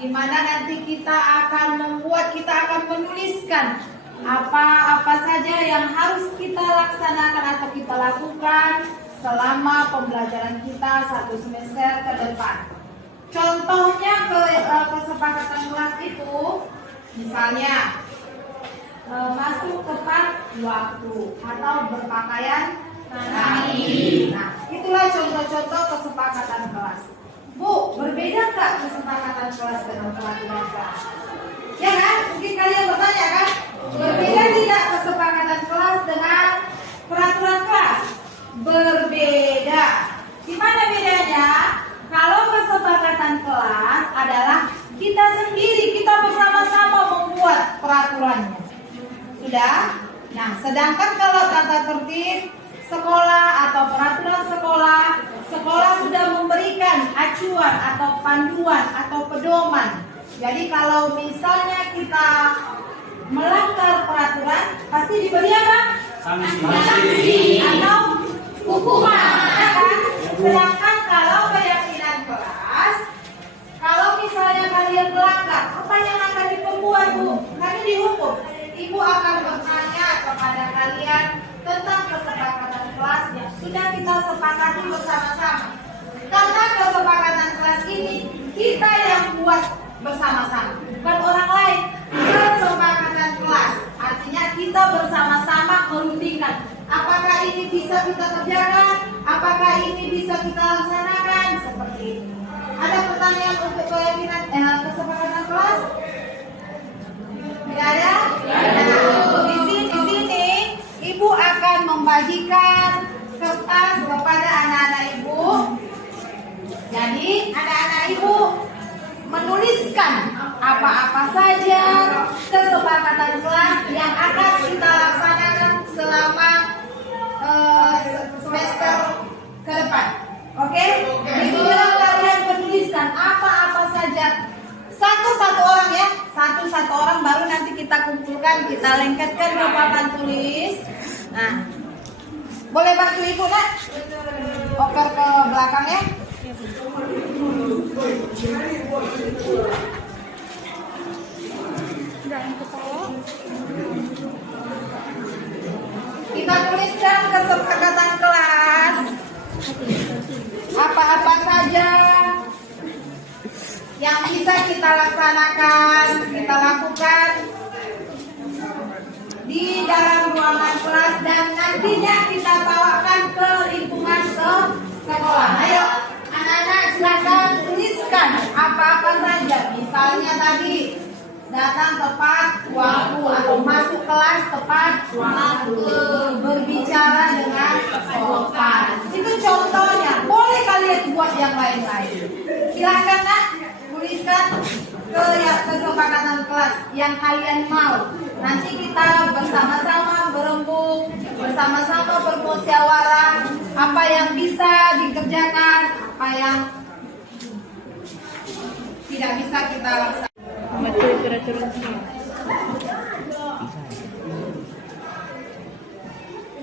di mana nanti kita akan menuliskan apa saja yang harus kita laksanakan atau kita lakukan selama pembelajaran kita 1 semester ke depan. Contohnya kesepakatan kelas itu, misalnya masuk tepat waktu atau berpakaian rapi. Nah, itulah contoh-contoh kesepakatan kelas. Bu, berbeda nggak kesepakatan kelas dengan peraturan kelas? Ya kan? Mungkin kalian bertanya kan? Berbeda tidak kesepakatan kelas dengan peraturan kelas? Berbeda. Gimana bedanya? Kalau kesepakatan kelas adalah kita sendiri, kita bersama-sama membuat peraturannya. Sudah? Nah, sedangkan kalau tata tertib sekolah atau peraturan sekolah, sekolah sudah memberikan acuan atau panduan atau pedoman. Jadi kalau misalnya kita melanggar peraturan, pasti diberi apa? Sanksi atau hukuman, ya kan? Sedangkan kalau keyakinan kelas, kalau misalnya kalian melanggar, apa yang akan diperbuat, Bu? Kalian dihukum. Ibu akan bertanya kepada kalian tentang kesepakatan kelas yang sudah kita sepakati bersama-sama. Karena kesepakatan kelas ini kita yang buat bersama-sama, bukan orang lain. Kesepakatan kelas artinya kita bersama-sama merundingkan apakah ini bisa kita kerjakan, apakah ini bisa kita laksanakan, seperti ini. Ada pertanyaan untuk keyakinan kesepakatan kelas? Tidak ada? Nah, di sini Ibu akan membagikan kertas kepada anak-anak Ibu. Jadi anak-anak Ibu menuliskan apa-apa saja kesepakatan kelas yang akan kita laksanakan selama semester ke depan. Oke? Disinilah kalian menuliskan apa-apa saja. Satu-satu orang ya, satu-satu orang, baru nanti kita kumpulkan, kita lengketkan ke papan tulis. Nah, boleh bantu Ibu nak? Oker ke belakang ya. Kita tuliskan kesepakatan kelas. Apa-apa saja yang bisa kita laksanakan, kita lakukan di dalam ruangan kelas dan nantinya kita bawakan ke lingkungan sekolah. Ayo, anak-anak silakan tuliskan apa-apa saja. Misalnya tadi datang tepat waktu atau masuk kelas tepat waktu, berbicara dengan sopan. Itu contohnya. Boleh kalian buat yang lain-lain. Silakan nak, tuliskan kesepakatan kelas yang kalian mau. Nanti kita bersama-sama berembuk, bersama-sama bermusyawarah apa yang bisa dikerjakan, apa yang tidak bisa kita laksanakan.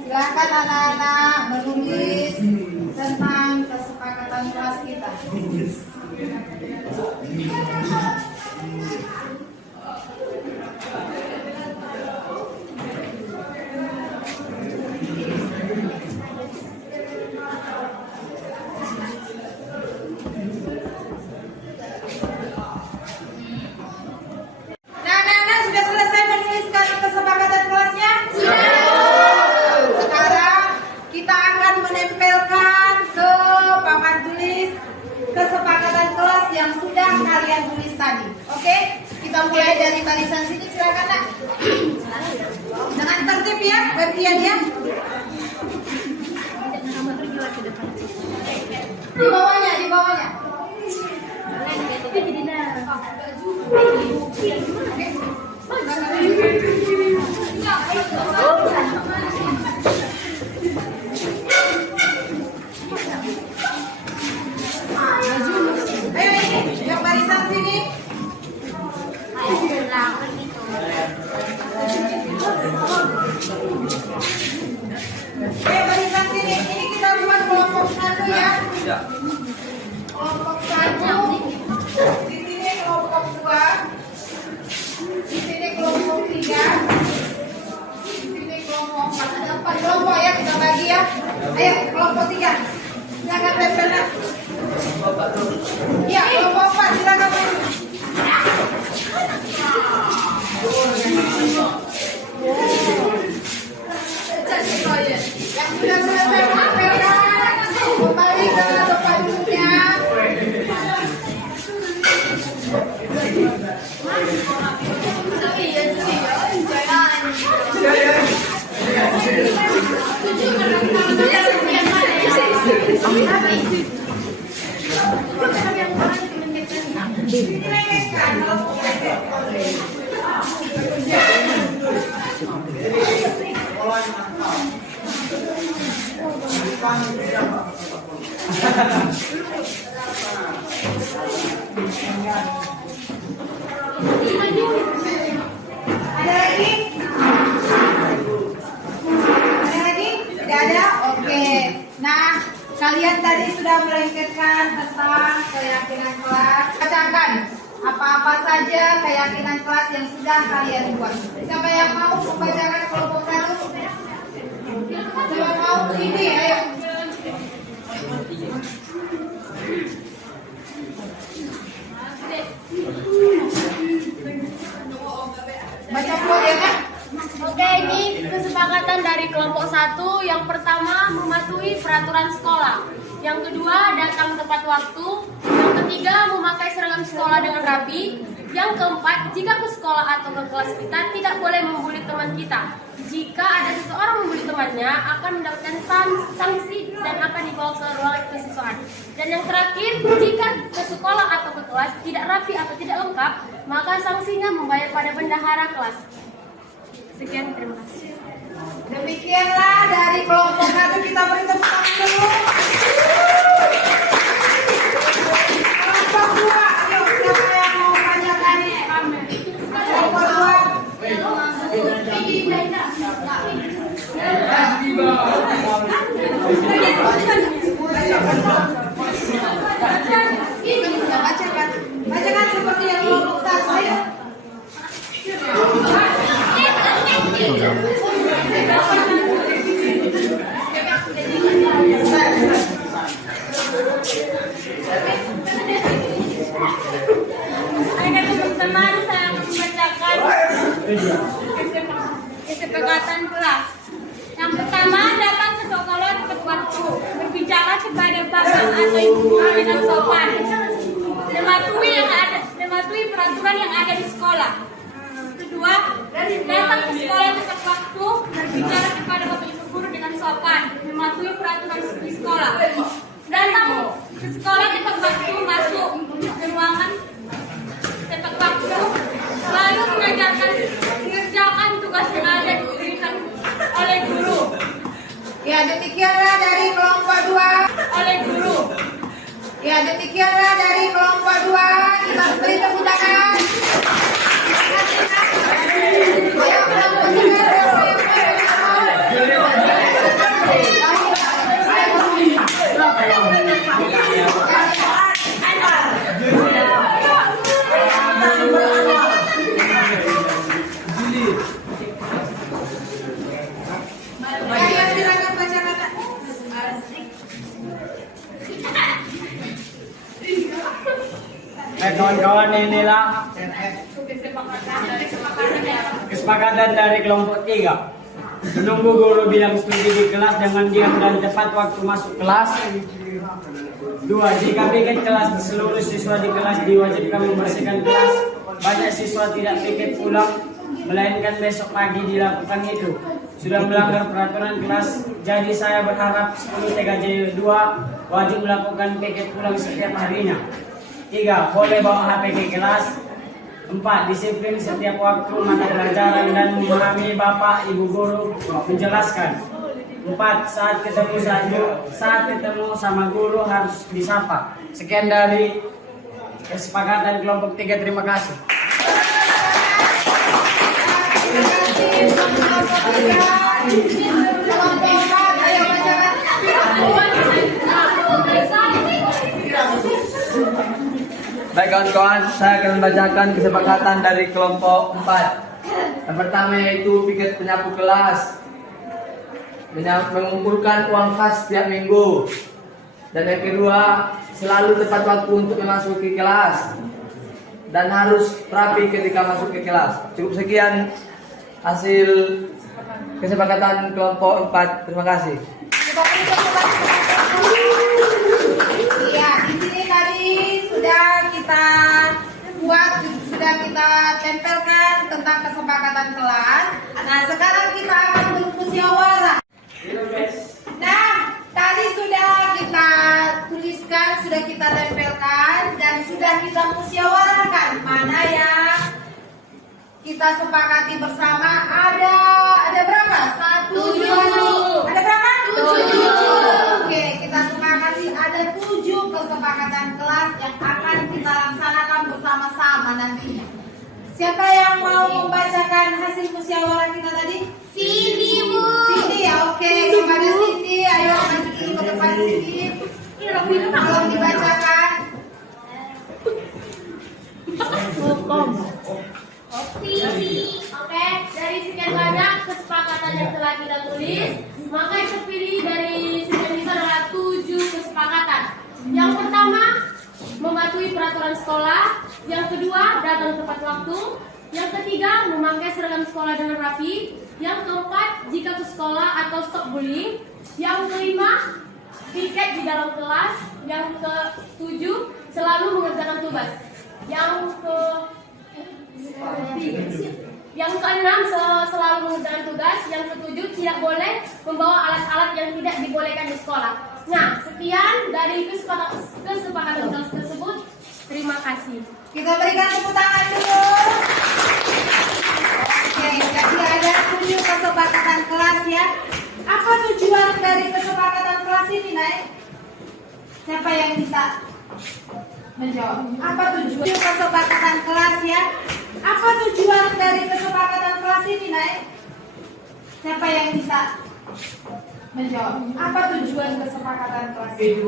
Silakan anak-anak menulis tentang kesepakatan kelas kita. Kesepakatan kelas yang sudah kalian tulis tadi. Oke? Kita mulai dari barisan sini, silakan nak. Dengan tertib ya, bagiannya. Di bawahnya, di bawahnya. Yang barisan sini. Barisan sini. Ini kita buat kelompok satu ya. Kelompok satu. Di sini kelompok Ada lagi? Ada lagi? Tidak ada? Oke. Nah, kalian tadi sudah melengketkan tentang keyakinan kelas. Bacakan apa-apa saja keyakinan kelas yang sudah kalian buat. Siapa yang mau membacakan kelompok satu? Siapa mau ini? Ayo. Baca buat ya kan? Oke, ini kesepakatan dari kelompok 1. Yang pertama, mematuhi peraturan sekolah. Yang kedua, datang tepat waktu. Yang ketiga, memakai seragam sekolah dengan rapi. Yang keempat, jika ke sekolah atau ke kelas kita tidak boleh membuli teman kita. Jika ada seseorang membuli temannya, akan mendapatkan sanksi dan akan dibawa ke ruangan kesiswaan. Dan yang terakhir, jika ke sekolah atau ke kelas tidak rapi atau tidak lengkap, maka sanksinya membayar pada bendahara kelas. Sekian, terima kasih. Demikianlah dari kelompok satu, kita beri tepuk tangan dulu. Kelompok dua, ayo siapa yang mau bacakan? Kelompok dua. Bacakan seperti yang kelompok satu, ayo. Ayo teman-teman, saya akan membacakan kesepakatan kelas. Yang pertama, datang ke sekolah tepat waktu, berbicara kepada bapak atau ibu guru dengan sopan, mematuhi peraturan yang ada di sekolah. Kedua, datang ke sekolah tepat waktu, berbicara kepada bapak ibu guru dengan sopan, mematuhi peraturan di sekolah. Datang ke sekolah tepat waktu, masuk ke ruangan tepat waktu, lalu mengerjakan tugas yang ada diberikan oleh guru. Ya, demikianlah dari kelompok dua. Oleh guru. Ya, demikianlah dari kelompok dua. Kita beri tepuk tangan. Ayo kelompok tiga. Ayo silakan baca kata. Kawan-kawan, inilah kesepakatan dari kelompok 3. Menunggu guru bilang studi di kelas dengan diam dan tepat waktu masuk kelas. 2. Jika piket kelas, seluruh siswa di kelas diwajibkan membersihkan kelas. Banyak siswa tidak piket pulang, melainkan besok pagi dilakukan itu. Sudah melanggar peraturan kelas, jadi saya berharap 10 TKJ 2 wajib melakukan piket pulang setiap harinya. 3. Boleh bawa HP ke kelas. 4. Disiplin setiap waktu mata pelajaran dan memahami bapak ibu guru menjelaskan. 4. Saat ketemu sama guru harus disapa. Sekian dari kesepakatan kelompok 3. Terima kasih. Baik kawan-kawan, saya akan membacakan kesepakatan dari kelompok 4. Yang pertama yaitu piket penyapu kelas, mengumpulkan uang kas setiap minggu. Dan yang kedua, selalu tepat waktu untuk memasuki kelas dan harus rapi ketika masuk ke kelas. Cukup sekian hasil kesepakatan kelompok 4. Terima kasih. Iya, di sini tadi sudah kita buat, sudah kita tempelkan tentang kesepakatan kelas. Nah, sekarang kita akan bermusyawarah. Nah, tadi sudah kita tuliskan, sudah kita tempelkan, dan sudah kita musyawarah. kita sepakati bersama ada berapa? Ada berapa? 7. Oke, kita sepakati ada 7 kesepakatan kelas yang akan kita laksanakan bersama-sama nantinya. Siapa yang mau membacakan hasil musyawarah kita tadi? Sini, Bu. Sini ya, oke. Kepada Siti, ayo maju dulu ke depan Siti. Tolong dibacakan. Oke, dari sekian banyak kesepakatan yang telah kita tulis, maka yang terpilih dari sekian itu adalah 7 kesepakatan. Yang pertama, mematuhi peraturan sekolah. Yang kedua, datang tepat waktu. Yang ketiga, memakai seragam sekolah dengan rapi. Yang keempat, jika ke sekolah atau stop bullying. Yang kelima, piket di dalam kelas. Yang ketujuh, selalu mengerjakan tugas. Yang keenam, selalu mengerjakan tugas. Yang ketujuh, tidak boleh membawa alat-alat yang tidak dibolehkan di sekolah. Nah, sekian dari kesepakatan kelas tersebut. Terima kasih. Kita berikan tepuk tangan dulu. Oke, jadi ada 7 kesepakatan kelas ya. Apa tujuan dari kesepakatan kelas ini, Nay? Siapa yang bisa menjawab? Apa tujuan kesepakatan kelas ya? Apa tujuan dari kesepakatan kelas ini, Nay? Siapa yang bisa menjawab? Apa tujuan kesepakatan kelas ini?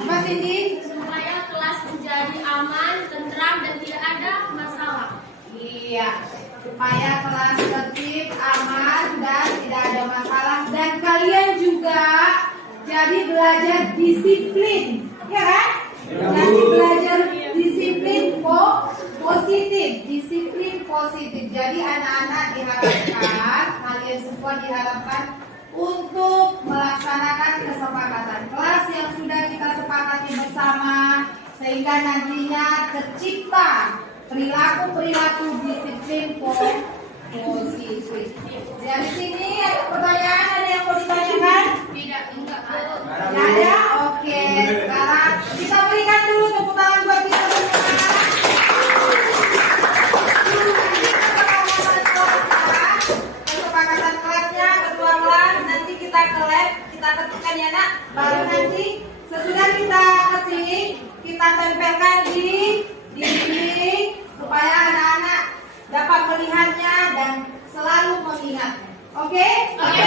Apa Cindy? Supaya kelas menjadi aman, tentram, dan tidak ada masalah. Iya, supaya kelas tertib, aman, dan tidak ada masalah. Dan kalian juga jadi belajar disiplin, ya kan? Jadi belajar disiplin positif, disiplin positif. Jadi anak-anak diharapkan, kalian semua diharapkan untuk melaksanakan kesepakatan kelas yang sudah kita sepakati bersama, sehingga nantinya tercipta perilaku-perilaku disiplin positif. Dari sini ada pertanyaan, ada yang mau ditanyakan? Tidak, enggak. Tidak ada? Oke, sekarang kita berikan dulu tepuk tangan buat kita semua. Kesepakatan kelasnya, ketua kelas, nanti kita ke lab, kita ketikkan ya nak. Baru nanti sesudah kita ketik, kita tempelkan di dinding supaya anak-anak dapat melihatnya dan selalu mengingatnya. Oke? Oke.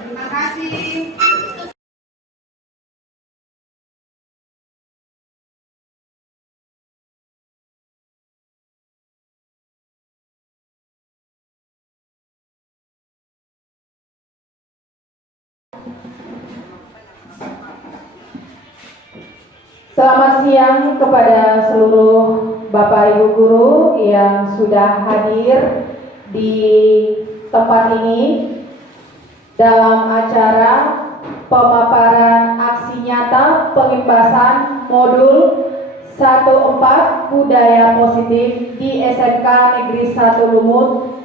Terima kasih. Selamat siang kepada seluruh Bapak Ibu guru yang sudah hadir di tempat ini dalam acara pemaparan aksi nyata pengimpasan modul 14 Budaya Positif di SMK Negeri 1 Lumut,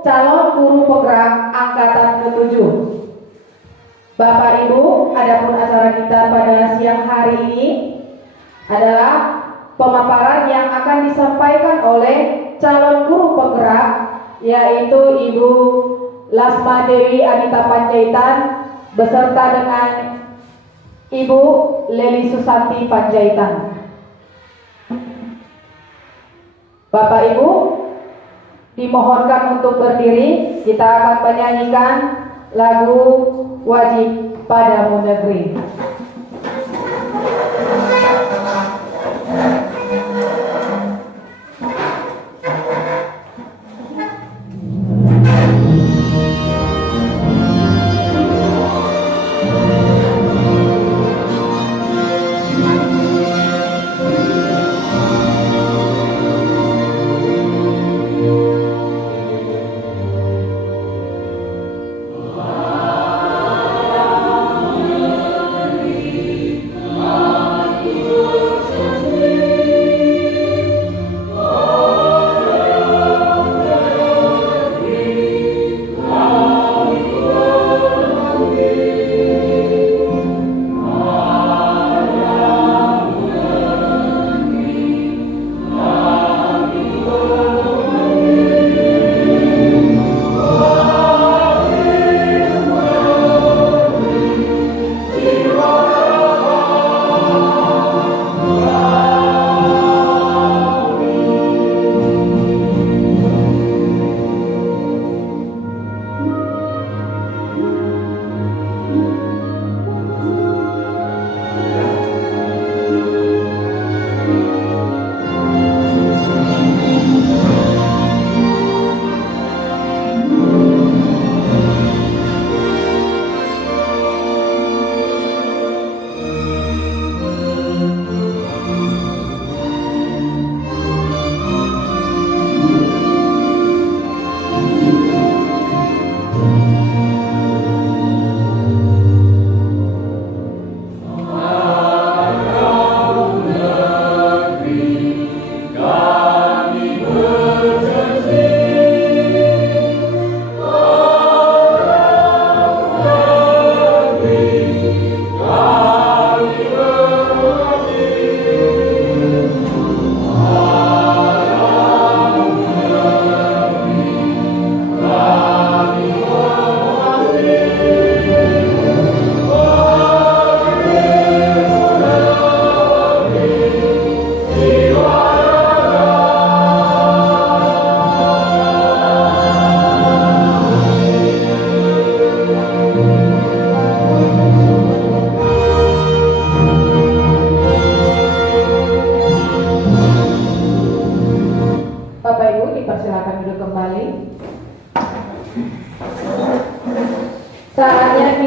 calon guru penggerak angkatan ke-7. Bapak Ibu, adapun acara kita pada siang hari ini adalah pemaparan yang akan disampaikan oleh calon guru penggerak, yaitu Ibu Lasma Dewi Anita Panjaitan beserta dengan Ibu Leli Susanti Panjaitan. Bapak Ibu, dimohonkan untuk berdiri, kita akan menyanyikan lagu Wajib Padamu Negeri.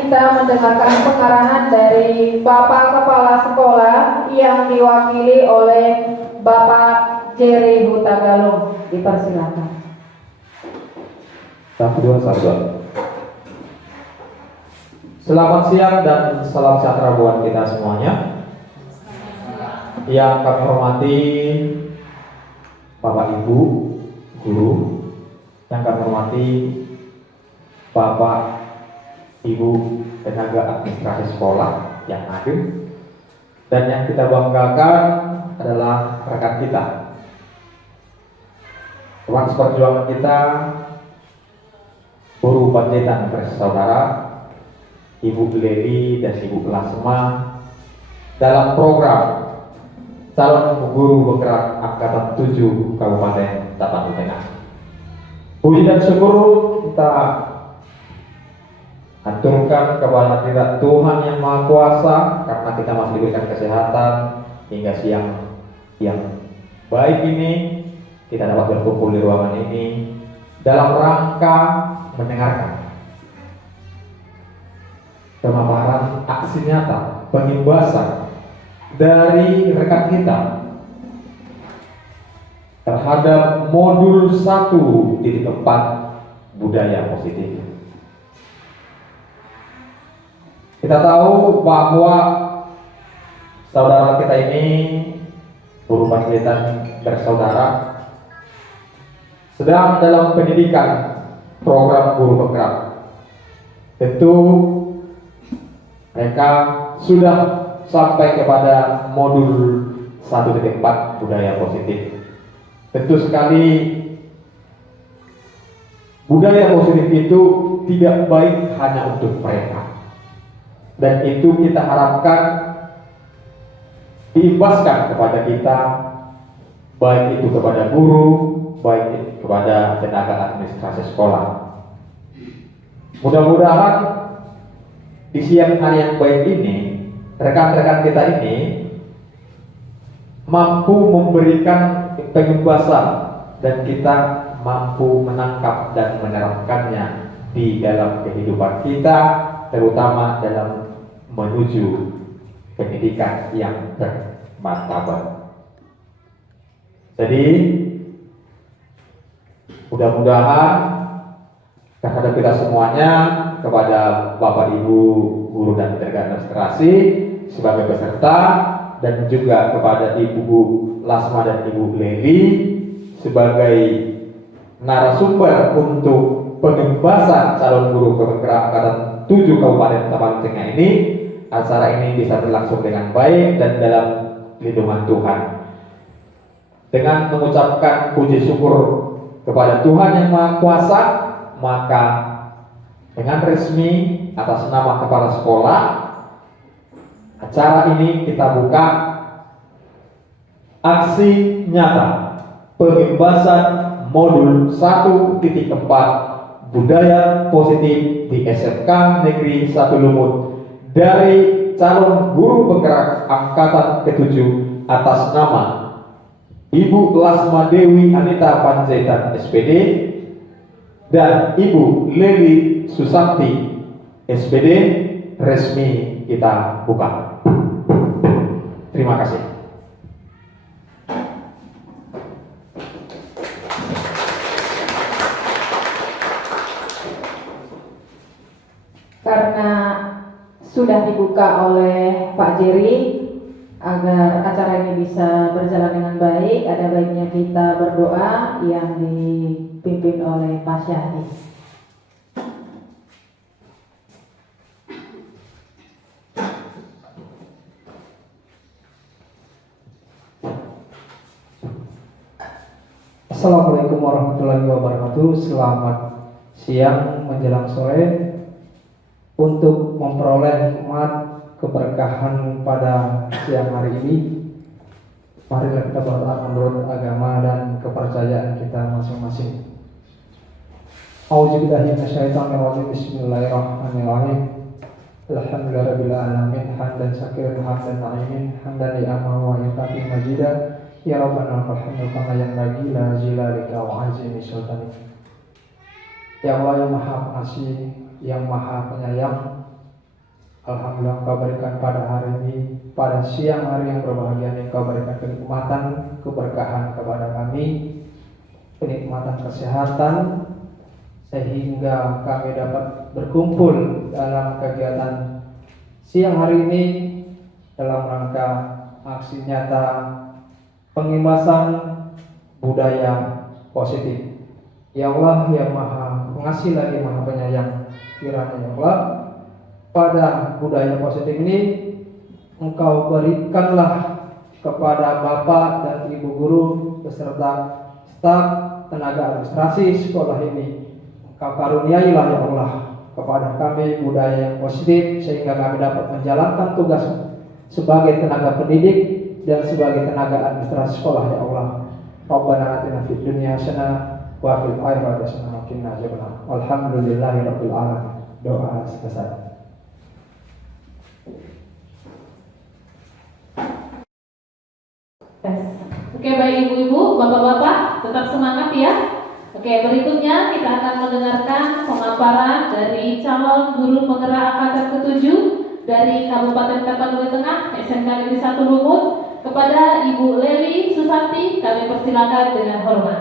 kita mendengarkan pengarahan dari Bapak Kepala Sekolah yang diwakili oleh Bapak Jerry Hutagalung. Dipersilakan. 1, 2, 1. Selamat siang dan salam sejahtera buat kita semuanya. Yang kami hormati Bapak Ibu guru, yang kami hormati Bapak Ibu tenaga administrasi sekolah yang hadir, dan yang kita banggakan adalah rekan kita, teman seperjuangan kita, guru Panjaitan bersaudara Ibu Levi dan Ibu Lasma dalam program calon guru bergerak angkatan 7 Kabupaten Tapanuli Tengah. Puji dan syukur kita aturkan kepada kita Tuhan yang Maha Kuasa, karena kita masih diberikan kesehatan hingga siang yang baik ini kita dapat berkumpul di ruangan ini dalam rangka mendengarkan pemaparan aksi nyata pengimbasan dari rekan kita terhadap modul 1.4 budaya positif. Kita tahu bahwa saudara kita ini guru Panjaitan bersaudara sedang dalam pendidikan program guru bergerak. Tentu mereka sudah sampai kepada modul 1.4 budaya positif. Tentu sekali budaya positif itu tidak baik hanya untuk mereka, dan itu kita harapkan diimbaskan kepada kita, baik itu kepada guru, baik itu kepada tenaga administrasi sekolah. Mudah-mudahan di siang hari yang baik ini, rekan-rekan kita ini mampu memberikan pengimbasan dan kita mampu menangkap dan menerapkannya di dalam kehidupan kita, terutama dalam menuju pendidikan yang bermartabat. Jadi mudah-mudahan terhadap kita semuanya, kepada Bapak Ibu guru dan tenaga administrasi sebagai peserta, dan juga kepada Ibu Lasma dan Ibu Levi sebagai narasumber untuk pengimbasan calon guru bergerak angkatan 7 Kabupaten Tapanuli Tengah ini, acara ini bisa berlangsung dengan baik dan dalam lindungan Tuhan. Dengan mengucapkan puji syukur kepada Tuhan yang Maha Kuasa, maka dengan resmi atas nama kepala sekolah, acara ini kita buka aksi nyata pengimbasan modul 1.4 budaya positif di SMK Negeri 1 Lumut dari calon guru bergerak angkatan ke-7 atas nama Ibu Lasma Dewi Anita Panjaitan SPD dan Ibu Levi Susanti SPD resmi kita buka. Terima kasih. Karena sudah dibuka oleh Pak Jerry, agar acara ini bisa berjalan dengan baik, ada baiknya kita berdoa yang dipimpin oleh Pak Syahdi. Assalamualaikum warahmatullahi wabarakatuh. Selamat siang menjelang sore. Untuk memperoleh hikmat keberkahan pada siang hari ini, marilah kita berdoa menurut agama dan kepercayaan kita masing-masing. A'udzubillahi minasyaitonirrajim. Bismillahirrahmanirrahim. Alhamdulillahirabbil alamin, hamdan syakiran hamdan na'imin, hamdan li'amma wa yaqati majida. Ya Rabbana rahimul kama yang bagi la zilalika wa azimi sultanik. Ya Allah yang maha pengasih, yang maha penyayang, Alhamdulillah Engkau berikan pada hari ini, pada siang hari yang berbahagia ini Engkau berikan kenikmatan, keberkahan kepada kami, kenikmatan kesehatan, sehingga kami dapat berkumpul dalam kegiatan siang hari ini dalam rangka aksi nyata pengimasan budaya positif. Ya Allah yang Maha Pengasih lagi Maha Penyayang, kiranya ya Allah pada budaya positif ini Engkau berikanlah kepada Bapak dan Ibu guru beserta staf tenaga administrasi sekolah ini. Engkau karuniailah ya Allah kepada kami budaya yang positif sehingga kami dapat menjalankan tugas sebagai tenaga pendidik dan sebagai tenaga administrasi sekolah ya Allah. Rabbana atina fid dunya hasanah wa fil akhirati hasanah wa qina adzabannar. Alhamdulillahirabbil alamin. Doa selesai. Oke, baik ibu-ibu, bapak-bapak, tetap semangat ya. Oke, berikutnya kita akan mendengarkan pemaparan dari calon guru penggerak angkatan ke-7 dari Kabupaten Tapanuli Tengah, SMK Negeri 1 Lumut, kepada Ibu Leli Susanti. Kami persilakan dengan hormat.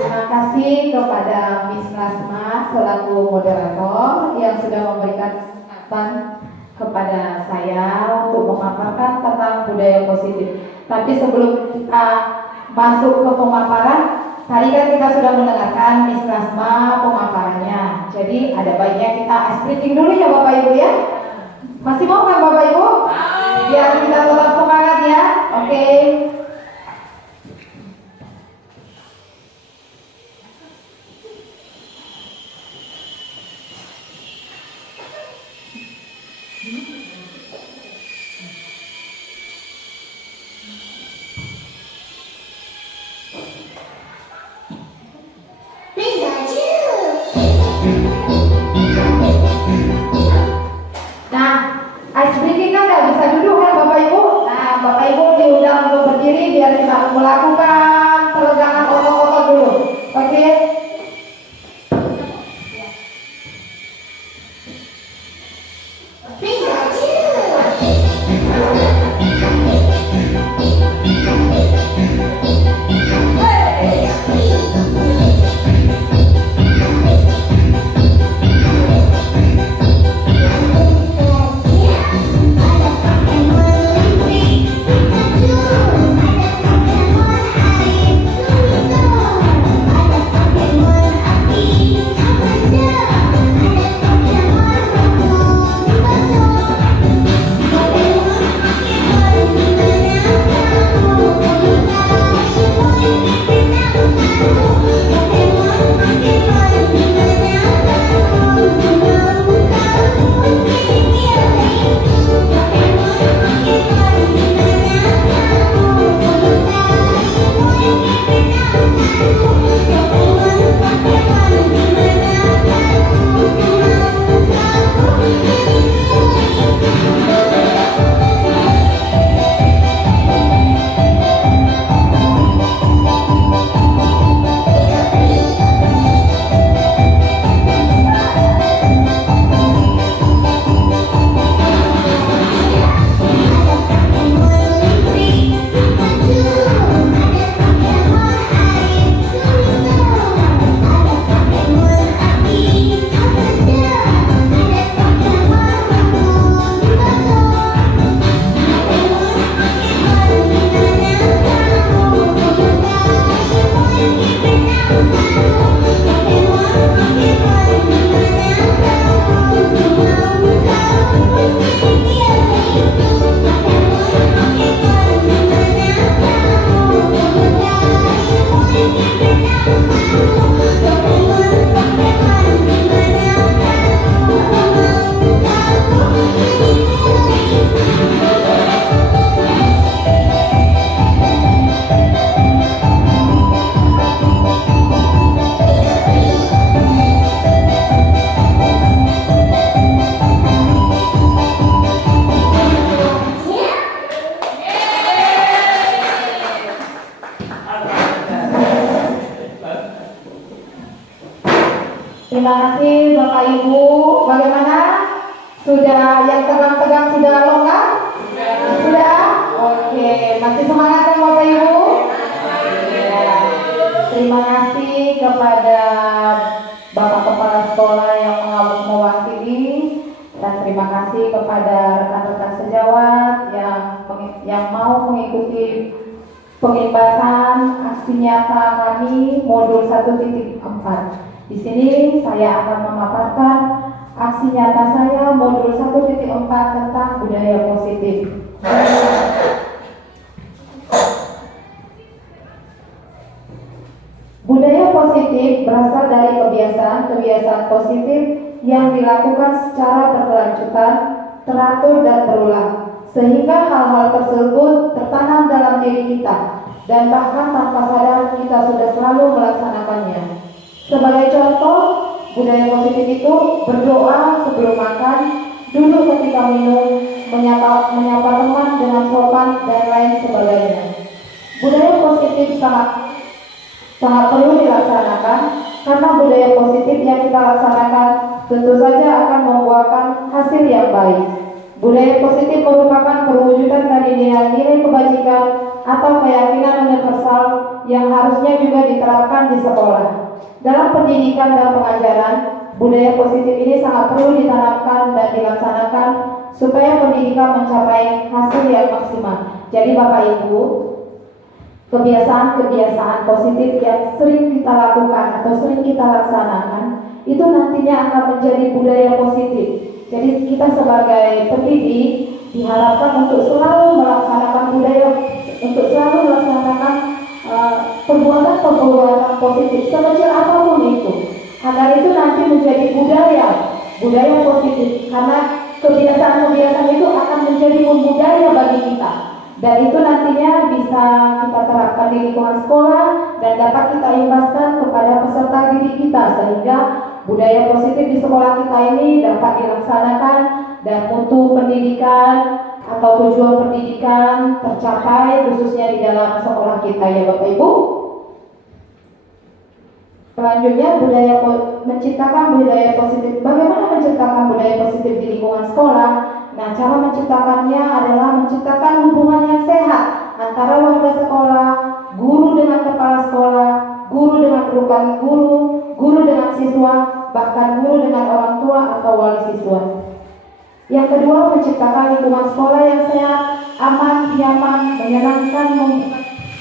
Terima kasih kepada Miss Lasma selaku moderator yang sudah memberikan kesempatan kepada saya untuk memaparkan tentang budaya positif. Tapi sebelum kita masuk ke pemaparan, tadi kan kita sudah mendengarkan Miss Lasma pemaparannya. Jadi ada baiknya kita ice breaking dulu ya Bapak Ibu ya. Masih mau kan Bapak Ibu? Biar kita tetap semangat ya. Oke. Nah, ice breaking sejawat yang mau mengikuti pengibasan aksi nyata kami modul 1.4. Di sini saya akan memaparkan aksi nyata saya modul 1.4 tentang budaya positif. Budaya positif berasal dari kebiasaan positif yang dilakukan secara berkelanjutan, teratur dan berulang, sehingga hal-hal tersebut tertanam dalam diri kita dan bahkan tanpa sadar kita sudah selalu melaksanakannya. Sebagai contoh, budaya positif itu berdoa sebelum makan, duduk ketika minum, menyapa teman dengan sopan dan lain sebagainya. Budaya positif sangat perlu dilaksanakan karena budaya positif yang kita laksanakan tentu saja akan membuahkan hasil yang baik. Budaya positif merupakan perwujudan dari nilai-nilai kebajikan atau keyakinan universal yang harusnya juga diterapkan di sekolah. Dalam pendidikan dan pengajaran, budaya positif ini sangat perlu ditanamkan dan dilaksanakan supaya pendidikan mencapai hasil yang maksimal. Jadi Bapak Ibu, kebiasaan-kebiasaan positif yang sering kita lakukan atau sering kita laksanakan itu nantinya akan menjadi budaya positif. Jadi kita sebagai pendidik diharapkan untuk selalu melaksanakan perbuatan positif sekecil apapun itu, agar itu nanti menjadi budaya positif, karena kebiasaan-kebiasaan itu akan menjadi budaya bagi kita. Dan itu nantinya bisa kita terapkan di lingkungan sekolah dan dapat kita imbaskan kepada peserta didik kita, sehingga budaya positif di sekolah kita ini dapat dilaksanakan dan mutu pendidikan atau tujuan pendidikan tercapai khususnya di dalam sekolah kita, ya Bapak Ibu. Selanjutnya, menciptakan budaya positif. Bagaimana menciptakan budaya positif di lingkungan sekolah? Nah, cara menciptakannya adalah menciptakan hubungan yang sehat antara warga sekolah, guru dengan kepala sekolah, guru dengan rekan guru, guru dengan siswa, bahkan guru dengan orang tua atau wali siswa. Yang kedua, menciptakan lingkungan sekolah yang sehat, aman, nyaman, menyenangkan,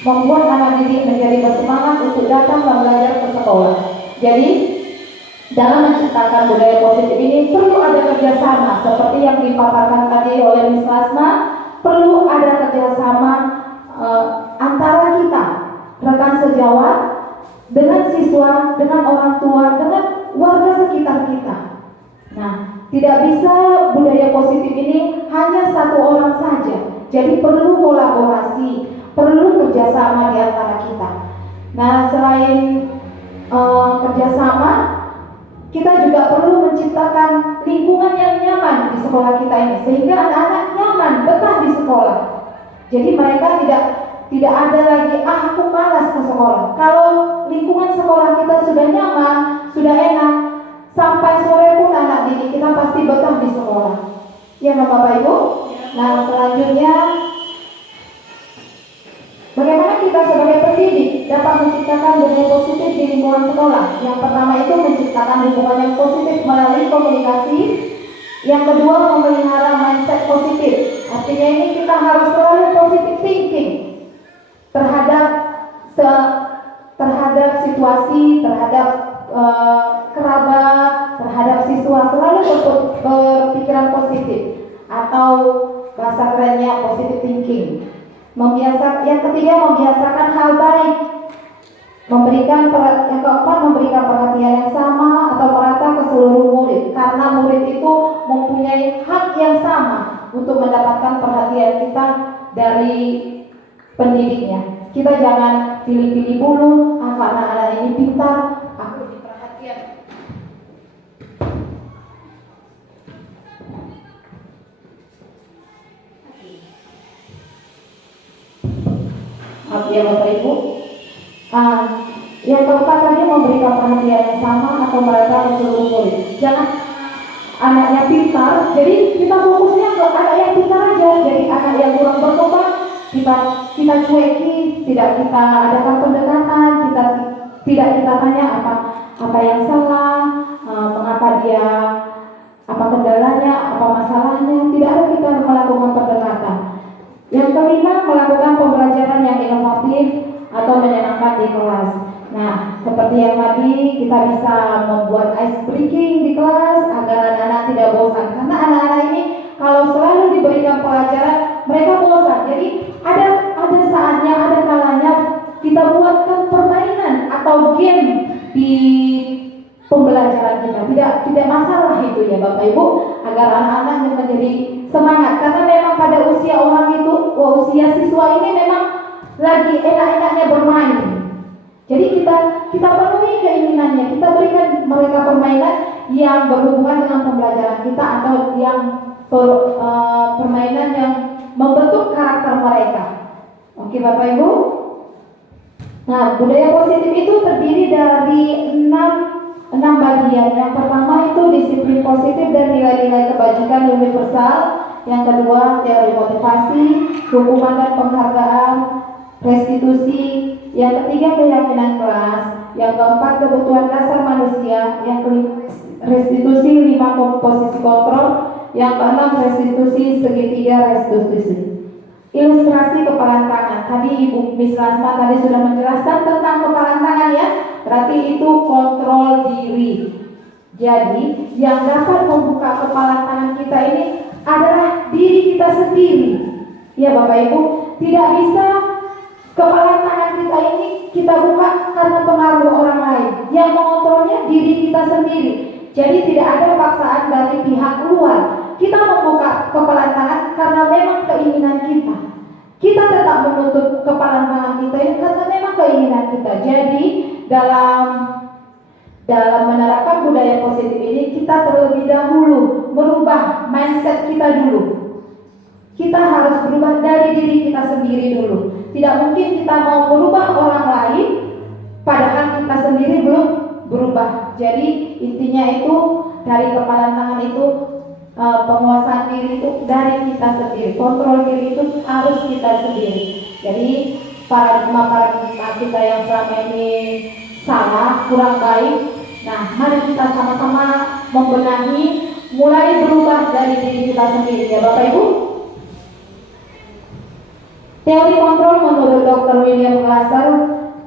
membuat anak didik menjadi bersemangat untuk datang dan belajar ke sekolah. Jadi, dalam menciptakan budaya positif ini perlu ada kerjasama, seperti yang dipaparkan tadi oleh Miss Lasma. Perlu ada kerjasama antara kita, rekan sejawat, dengan siswa, dengan orang tua, dengan warga sekitar kita. Nah, tidak bisa budaya positif ini hanya satu orang saja. Jadi perlu kolaborasi, perlu kerjasama di antara kita. Nah, selain kerjasama, kita juga perlu menciptakan lingkungan yang nyaman di sekolah kita ini, sehingga anak-anak nyaman betah di sekolah. Jadi mereka tidak ada lagi aku malas ke sekolah. Kalau lingkungan sekolah kita sudah nyaman, sudah enak, sampai sore pun anak didik kita pasti betah di sekolah. Ya Bapak Ibu. Nah, selanjutnya, bagaimana kita sebagai pendidik dapat menciptakan budaya positif di lingkungan sekolah? Yang pertama itu menciptakan hubungan yang positif melalui komunikasi. Yang kedua, memelihara mindset positif. Artinya ini kita harus selalu positive thinking terhadap situasi, terhadap kerabat, terhadap siswa, selalu berpikiran positif, atau bahasa kerennya positive thinking. Yang ketiga, membiasakan hal baik. Yang keempat, memberikan perhatian yang sama atau merata ke seluruh murid, karena murid itu mempunyai hak yang sama untuk mendapatkan perhatian kita dari pendidiknya. Kita jangan pilih-pilih dulu, karena anak ini pintar, aku diperhatian. Ya Bapak Ibu. Yang keempat tadi, memberikan perhatian yang sama atau mereka ke seluruh murid. Jangan anaknya pintar, jadi kita fokusnya ke anak yang pintar aja. Jadi anak yang kurang berkembang kita cueki, tidak kita adakan pendekatan, tidak kita tanya apa yang salah, mengapa dia, apa kendalanya, apa masalahnya. Tidak ada kita melakukan pendekatan. sportif atau menyenangkan di kelas. Nah, seperti yang tadi kita bisa membuat ice breaking di kelas agar anak-anak tidak bosan. Karena anak-anak ini kalau selalu diberikan pelajaran mereka bosan. Jadi ada saatnya, ada kalanya kita buatkan permainan atau game di pembelajaran kita. Tidak masalah itu ya Bapak Ibu, agar anak-anak menjadi semangat. Karena memang pada usia usia siswa ini memang lagi enak-enaknya bermain. Jadi kita penuhi keinginannya, kita berikan mereka permainan yang berhubungan dengan pembelajaran kita atau yang permainan yang membentuk karakter mereka. Oke Bapak Ibu. Nah, budaya positif itu terdiri dari enam bagian. Yang pertama itu disiplin positif dan nilai-nilai kebajikan universal. Yang kedua teori motivasi, hukuman dan penghargaan, restitusi. Yang ketiga keyakinan kelas. Yang keempat kebutuhan dasar manusia. Yang kelima restitusi 5 komposisi kontrol. Yang keenam restitusi segitiga restitusi. Ilustrasi kepalan tangan. Tadi Ibu Miss Lasma tadi sudah menjelaskan tentang kepalan tangan ya. Berarti itu kontrol diri. Jadi yang dapat membuka kepalan tangan kita ini adalah diri kita sendiri. Ya Bapak Ibu, tidak bisa kepalan tangan kita ini kita buka karena pengaruh orang lain. Yang mengontrolnya diri kita sendiri. Jadi tidak ada paksaan dari pihak luar. Kita membuka kepalan tangan karena memang keinginan kita. Kita tetap menutup kepalan tangan kita ini karena memang keinginan kita. Jadi dalam menerapkan budaya positif ini kita terlebih dahulu merubah mindset kita dulu. Kita harus berubah dari diri kita sendiri dulu. Tidak mungkin kita mau merubah orang lain padahal kita sendiri belum berubah. Jadi intinya itu dari kepalan tangan itu penguasaan diri itu dari kita sendiri, kontrol diri itu harus kita sendiri. Jadi paradigma kita yang selama ini salah, kurang baik. Nah, mari kita sama-sama membenahi, mulai berubah dari diri kita sendiri ya Bapak Ibu. Teori kontrol menurut Dr. William Glasser,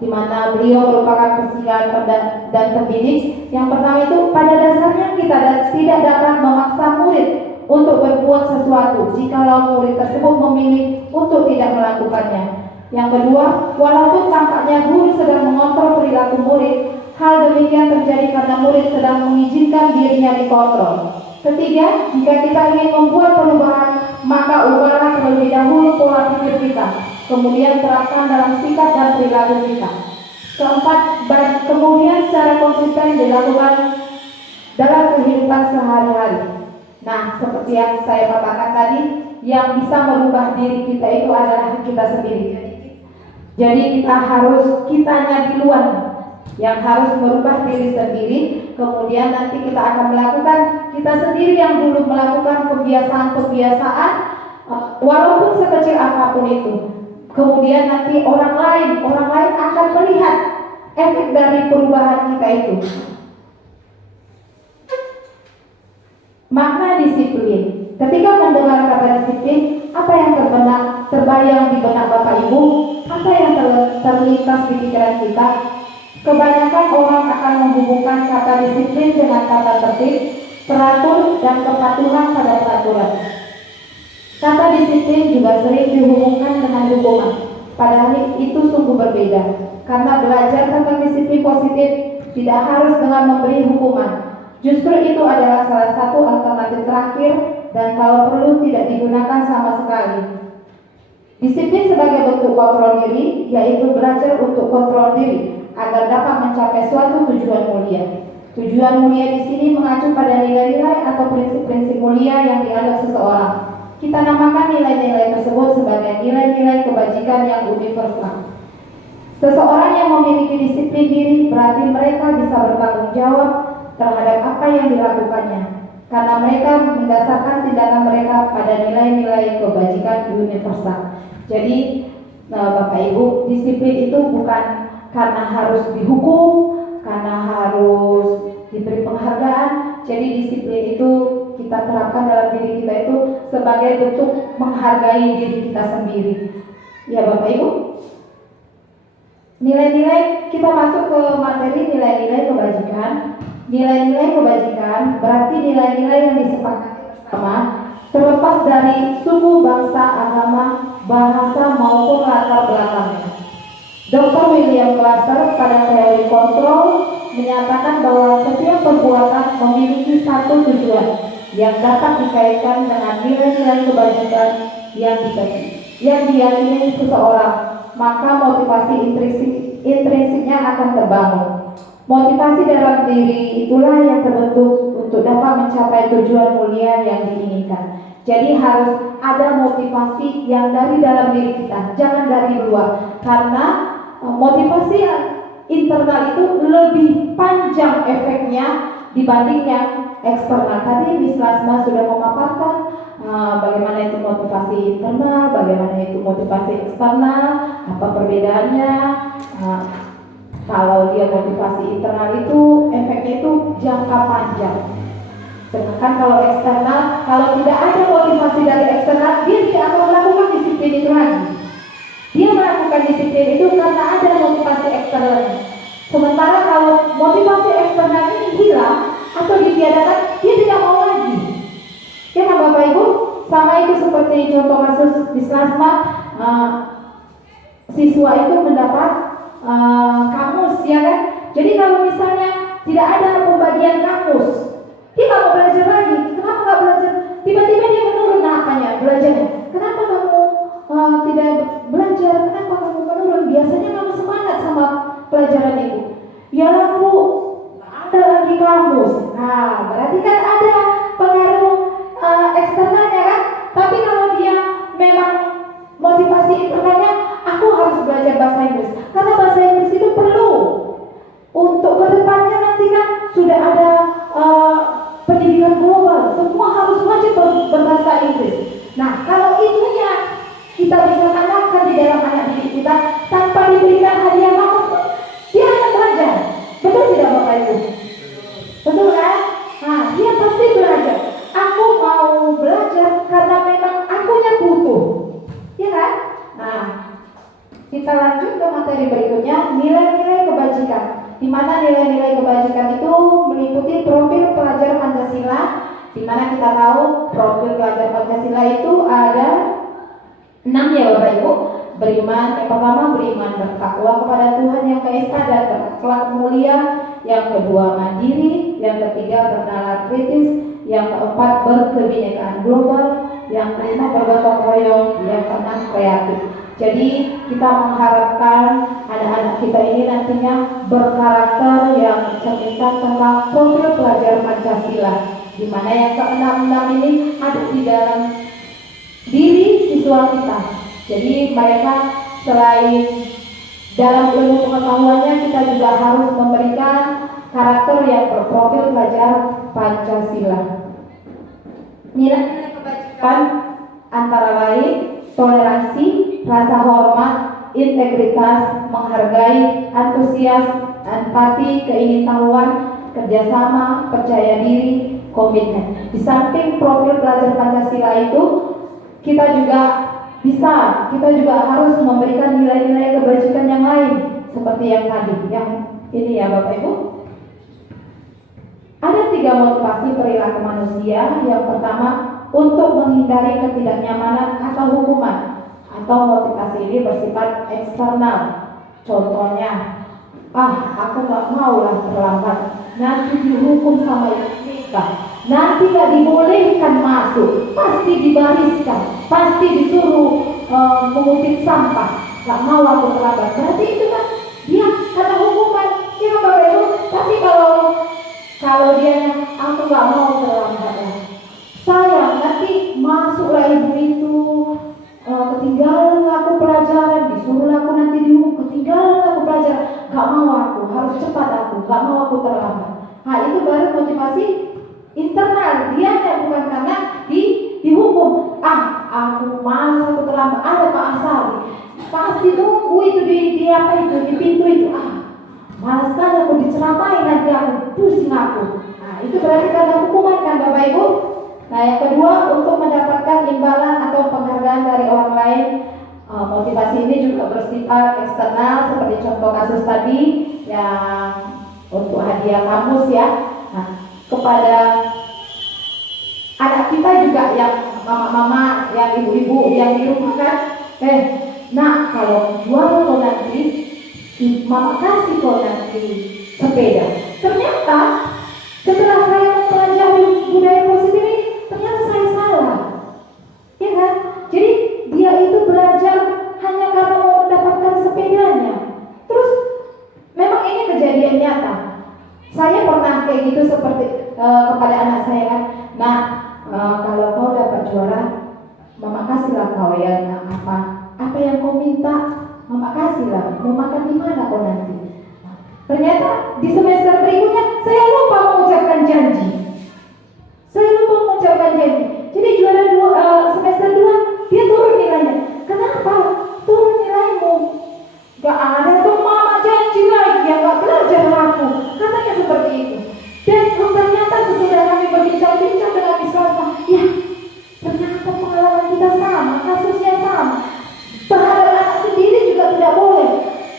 di mana beliau merupakan psikiater dan pendidik. Yang pertama itu pada dasarnya kita tidak dapat memaksa murid untuk berbuat sesuatu jikalau murid tersebut memilih untuk tidak melakukannya. Yang kedua, walaupun tampaknya guru sedang mengontrol perilaku murid, hal demikian terjadi karena murid sedang mengizinkan dirinya dikontrol. Ketiga, jika kita ingin membuat perubahan, maka ubahlah terlebih dahulu pola pikir kita, kemudian terapkan dalam sikap dan perilaku kita. Keempat, kemudian secara konsisten dilakukan dalam kehidupan sehari-hari. Nah, seperti yang saya katakan tadi, yang bisa merubah diri kita itu adalah kita sendiri. Jadi kitanya di luar yang harus merubah diri sendiri, kemudian nanti kita akan melakukan kita sendiri yang dulu melakukan kebiasaan-kebiasaan walaupun sekecil apapun itu. Kemudian nanti orang lain akan melihat efek dari perubahan kita itu. Makna disiplin. Ketika mendengar kata disiplin, apa yang terbayang di benak Bapak Ibu? Apa yang terlintas di pikiran kita? Kebanyakan orang akan menghubungkan kata disiplin dengan kata tertib, teratur, dan kepatuhan pada peraturan. Kata disiplin juga sering dihubungkan dengan hukuman. Padahal itu sungguh berbeda. Karena belajar tentang disiplin positif tidak harus dengan memberi hukuman. Justru itu adalah salah satu alternatif terakhir dan kalau perlu tidak digunakan sama sekali. Disiplin sebagai bentuk kontrol diri, yaitu belajar untuk kontrol diri agar dapat mencapai suatu tujuan mulia. Tujuan mulia di sini mengacu pada nilai-nilai atau prinsip-prinsip mulia yang dianggap seseorang. Kita namakan nilai-nilai tersebut sebagai nilai-nilai kebajikan yang universal. Seseorang yang memiliki disiplin diri berarti mereka bisa bertanggung jawab terhadap apa yang dilakukannya, karena mereka mendasarkan tindakan mereka pada nilai-nilai kebajikan universal. Jadi, Bapak Ibu, disiplin itu bukan karena harus dihukum, karena harus diberi penghargaan. Jadi disiplin itu kita terapkan dalam diri kita itu sebagai bentuk menghargai diri kita sendiri. Ya Bapak Ibu. Nilai-nilai, kita masuk ke materi nilai-nilai kebajikan. Nilai-nilai kebajikan berarti nilai-nilai yang disepakati bersama, terlepas dari suku, bangsa, agama, bahasa maupun latar belakangnya. Dr. William Glasser pada teori kontrol menyatakan bahwa setiap perbuatan memiliki satu tujuan yang dapat dikaitkan dengan nilai-nilai kebajikan yang diyakini seseorang, maka motivasi intrinsiknya akan terbangun. Motivasi dalam diri itulah yang terbentuk untuk dapat mencapai tujuan mulia yang diinginkan. Jadi harus ada motivasi yang dari dalam diri kita, jangan dari luar. Karena motivasi yang internal itu lebih panjang efeknya dibanding yang eksternal. Tadi Miss Lasma sudah memaparkan bagaimana itu motivasi internal, bagaimana itu motivasi eksternal, apa perbedaannya. Kalau dia motivasi internal itu efeknya itu jangka panjang. Sedangkan kalau eksternal, kalau tidak ada motivasi dari eksternal, dia tidak akan melakukan disiplin itu lagi. Dia melakukan disiplin itu karena ada motivasi eksternalnya. Sementara kalau motivasi eksternal ini hilang atau ditiadakan, dia tidak mau lagi. Ya kan Bapak Ibu? Sama itu seperti contoh kasus di Lasma, siswa itu mendapat kamus, ya kan? Jadi kalau misalnya tidak ada pembagian kamus, dia nggak mau belajar lagi. Kenapa nggak belajar? Tiba-tiba dia menurun apanya belajarnya. Kenapa kamu tidak belajar? Kenapa kamu menurun? Biasanya kamu semangat sama pelajaran itu. Ya aku ada lagi kamus. Nah, berarti kan ada pengaruh eksternalnya kan? Tapi kalau dia memang motivasi internalnya, aku harus belajar bahasa Inggris. Karena bahasa Inggris itu perlu untuk kedepannya nanti kan sudah ada pendidikan global, semua harus wajib berbahasa Inggris. Nah, kalau itunya kita bisa tanamkan di dalam anak didik kita tanpa diberikan hadiah kamus, dia akan belajar. Betul tidak Bapak Ibu? Betul kan? Nah, dia pasti belajar. Aku mau belajar karena memang akunya butuh, ya kan? Nah, kita lanjut ke materi berikutnya, nilai-nilai kebajikan. Di mana nilai-nilai kebajikan itu meliputi profil pelajar Pancasila, di mana kita tahu profil pelajar Pancasila itu ada 6 ya Bapak Ibu. Beriman, yang pertama beriman bertakwa kepada Tuhan Yang Maha Esa dan berakhlak mulia. Yang kedua mandiri, yang ketiga bernalar kritis, yang keempat berkebinekaan global, yang kelima bergotong royong, yang keenam kreatif. Jadi kita mengharapkan anak-anak kita ini nantinya berkarakter yang mencerminkan tentang profil pelajar Pancasila, di mana yang keenam ini ada di dalam diri siswa kita. Jadi mereka selain dalam ilmu pengetahuannya, kita juga harus memberikan karakter yang berprofil pelajar Pancasila. Nilai kebajikan antara lain toleransi, rasa hormat, integritas, menghargai, antusias, empati, keingintahuan, kerjasama, percaya diri, komitmen. Di samping profil pelajar Pancasila itu, kita juga harus memberikan nilai-nilai kebajikan yang lain, seperti yang tadi, yang ini ya Bapak Ibu. Ada 3 motivasi perilaku manusia. Yang pertama, untuk menghindari ketidaknyamanan atau hukuman, atau motivasi ini bersifat eksternal. Contohnya, aku gak mau lah terlambat, nanti dihukum sama mereka, nanti gak dibolehkan masuk, pasti dibariskan, pasti disuruh mengutip sampah, gak mau aku terlambat. Berarti itu kan dia karena hukuman, ya Bapak Ibu. Tapi kalau dia aku gak mau terlambat, sayang nanti masuklah ibu itu, ketinggalan aku pelajaran, disuruh aku nanti dihukum, ketinggalan aku pelajaran, gak mau aku, harus cepat aku, gak mau aku terlambat. Nah itu baru motivasi internal, dia bukan karena dihukum. Aku malas aku terlambat, ada Pak Asari, pasti tunggu itu di apa itu, di pintu itu. Malas kan aku diceramain, nanti aku pusing aku. Nah itu berarti karena hukuman kan Bapak Ibu. Nah yang kedua, untuk mendapatkan imbalan atau penghargaan dari orang lain. Motivasi ini juga bersifat eksternal seperti contoh kasus tadi yang untuk hadiah kamus ya. Nah, kepada anak kita juga yang mama-mama, yang ibu-ibu yang di rumah kan, nak kalau jual kau nanti, mama kasih kau nanti sepeda. Ternyata setelah saya mempelajari budaya positif ini, ternyata saya salah, ya kan? Jadi dia itu belajar hanya karena mau mendapatkan sepedanya. Terus memang ini kejadian nyata. Saya pernah kayak gitu seperti kepada anak saya kan, nah kalau kau dapat juara, mama kasihlah kau ya apa yang kau minta, mama kasihlah. Mau makan di mana kau nanti? Ternyata di semester berikutnya saya lupa mengucapkan janji. Jadi juara semester 2 dia turun nilainya. Kenapa? Turun nilaimu. Gak ada tuh mama janji lagi yang gak belajar aku. Katanya seperti itu. Dan ternyata sesudah kami berbincang-bincang dengan Miss Lasma, ya ternyata pengalaman kita sama, kasusnya sama. Terhadap anak sendiri juga tidak boleh,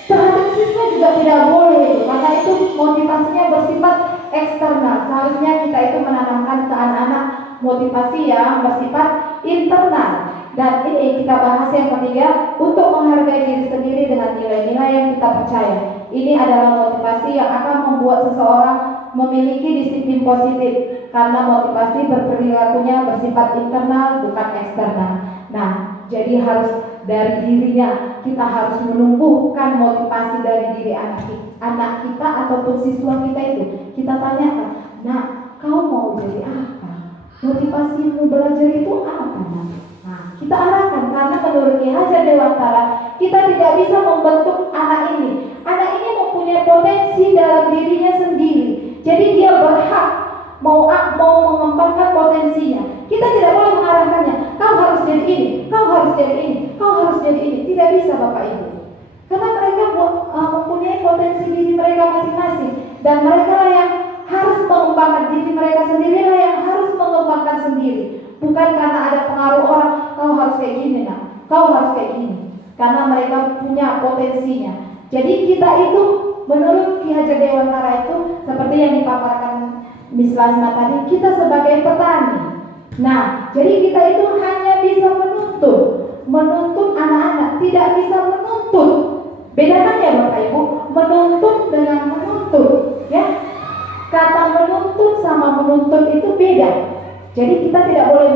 terhadap siswa juga tidak boleh. Karena itu motivasinya bersifat eksternal. Seharusnya kita itu menanamkan ke anak-anak motivasi yang bersifat internal. Dan ini kita bahas yang ketiga, untuk menghargai diri sendiri dengan nilai-nilai yang kita percaya. Ini adalah motivasi yang akan membuat seseorang memiliki disiplin positif, karena motivasi berperilakunya bersifat internal bukan eksternal. Nah, jadi harus dari dirinya, kita harus menumbuhkan motivasi dari diri anak kita ataupun siswa kita itu. Kita tanyakan, nah kau mau jadi apa? Motivasimu belajar itu apa? Nah, kita arahkan, karena menurut Ki Hajar Dewantara, kita tidak bisa membentuk anak ini. Anak ini mempunyai potensi dalam dirinya sendiri. Jadi dia berhak mau mengembangkan potensinya. Kita tidak boleh mengarahkannya, kau harus jadi ini, kau harus jadi ini, kau harus jadi ini. Tidak bisa Bapak Ibu. Karena mereka mempunyai potensi diri mereka masing-masing, dan mereka lah yang harus mengembangkan diri mereka sendiri, lah yang harus mengembangkan sendiri. Bukan karena ada pengaruh orang, kau harus kayak gini nak, kau harus kayak gini. Karena mereka punya potensinya. Jadi kita itu menurut Ki Hajar Dewantara itu seperti yang dipaparkan Miss Lasma tadi, kita sebagai petani. Nah, jadi kita itu hanya bisa menuntut anak-anak, tidak bisa menuntut. Bedakan ya Bapak Ibu, menuntut dengan menuntut, ya. Kata menuntut sama menuntut itu beda. Jadi kita tidak boleh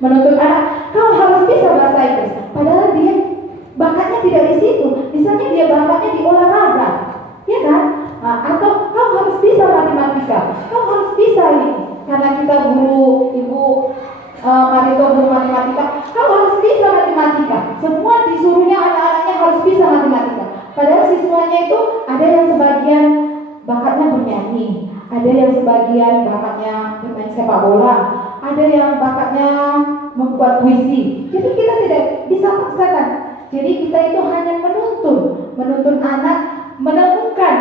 menuntut anak, kau harus bisa bahasa Inggris. Padahal dia bakatnya tidak di situ. Misalnya dia bakatnya di olahraga, ya kan? Nah, atau kau harus bisa matematika, kau harus bisa ini. Karena kita guru Ibu Marito guru matematika, kau harus bisa matematika. Semua disuruhnya anak-anaknya harus bisa matematika. Padahal siswanya itu ada yang sebagian bakatnya bernyanyi, ada yang sebagian bakatnya bermain sepak bola, ada yang bakatnya membuat puisi. Jadi kita tidak bisa paksakan. Jadi kita itu hanya menuntun anak menemukan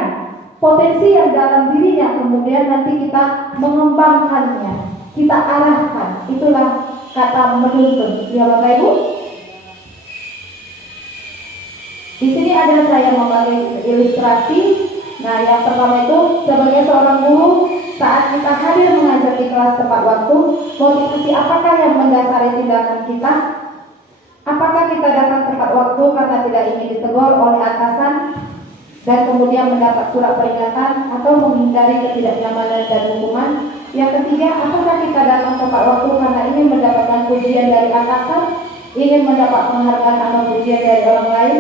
potensi yang dalam dirinya, kemudian nanti kita mengembangkannya, kita arahkan. Itulah kata menuntun. Ya Bapak Ibu. Di sini ada saya memakai ilustrasi. Nah, yang pertama itu sebagai seorang guru, saat kita hadir mengajar di kelas tepat waktu, motivasi apakah yang mendasari tindakan kita? Apakah kita datang tepat waktu karena tidak ingin ditegur oleh atasan dan kemudian mendapat surat peringatan, atau menghindari ketidaknyamanan dan hukuman? Yang ketiga, apakah kita datang tepat waktu karena ingin mendapatkan pujian dari atasan, ingin mendapat penghargaan atau pujian dari orang lain?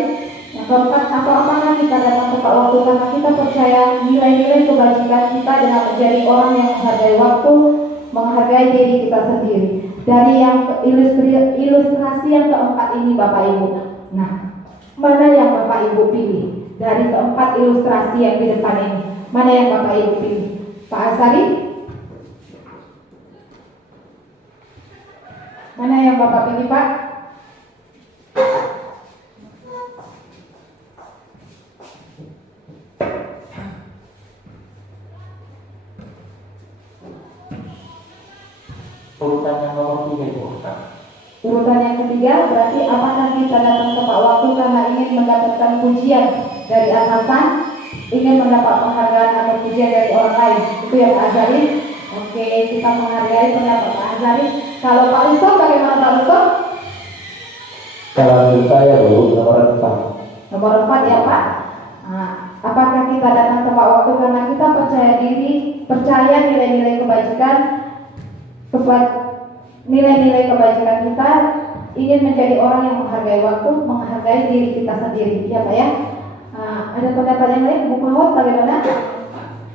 Yang keempat, apakah kita datang tepat waktu karena kita percaya nilai-nilai kebajikan kita dengan menjadi orang yang menghargai waktu, menghargai diri kita sendiri. Dari yang ilustrasi yang keempat ini Bapak Ibu. Nah, mana yang Bapak Ibu pilih? Dari keempat ilustrasi yang di depan ini, mana yang Bapak Ibu pilih? Pak Asari? Mana yang Bapak pilih Pak? Urutan yang nomor 3 itu Ustaz. Urutan yang ketiga, berarti apakah kita datang tepat waktu karena ingin mendapatkan pujian dari atasan, ingin mendapat penghargaan atau pujian dari orang lain? Itu yang Pak Azari. Oke, kita menghargai pendapat Pak Azari. Kalau Pak Luto, bagaimana Pak Luto? Kalau menurut saya Bu, nomor 4. Nomor 4 ya Pak. Nah, apakah kita datang tepat waktu karena kita percaya diri, percaya nilai-nilai kebajikan, nilai-nilai kebajikan kita, ingin menjadi orang yang menghargai waktu, menghargai diri kita sendiri, ya Pak ya. Nah, ada pendapat yang lain, Bu Pahot bagaimana?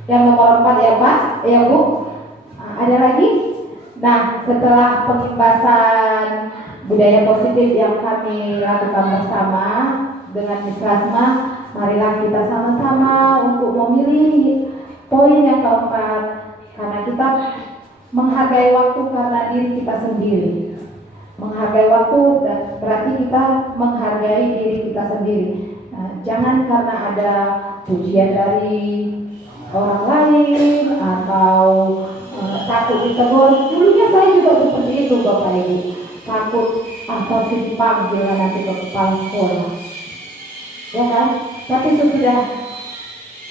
Yang nomor 4 ya Pak, ya Bu. Nah, ada lagi? Nah, setelah pengimbasan budaya positif yang kami lakukan bersama dengan Miss Rasma, marilah kita sama-sama untuk memilih poin yang keempat, karena kita menghargai waktu karena diri kita sendiri. Menghargai waktu berarti kita menghargai diri kita sendiri. Nah, jangan karena ada pujian dari orang lain atau takut ditegur. Dulunya saya juga seperti itu Bapak Ibu, takut atau simpang bila nanti ke kepala sekolah, ya kan? Tapi sudah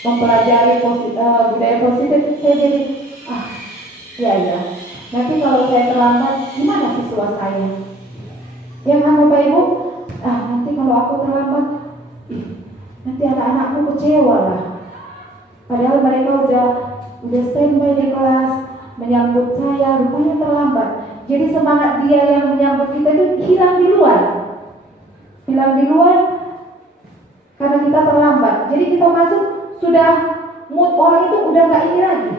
mempelajari budaya positif, saya jadi ya. Nanti kalau saya terlambat, gimana siswa saya? Ya kan Bapak Ibu? Nanti kalau aku terlambat, nanti anak-anakku kecewa lah. Padahal mereka udah standby di kelas, menyambut saya, rupanya terlambat. Jadi semangat dia yang menyambut kita itu hilang di luar. Hilang di luar karena kita terlambat. Jadi kita masuk, sudah mood orang itu udah gak ini lagi.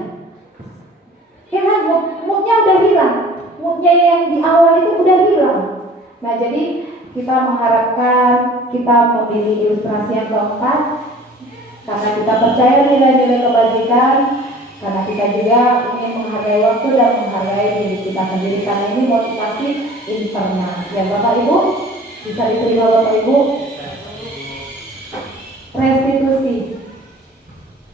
Ya kan, moodnya udah hilang. Moodnya yang di awal itu udah hilang. Nah jadi kita mengharapkan kita memilih ilustrasi yang keempat, karena kita percaya nilai-nilai kebajikan, karena kita juga ingin menghargai waktu dan menghargai diri kita sendiri, karena ini motivasi internal. Ya Bapak Ibu, bisa diterima Bapak Ibu. Restitusi.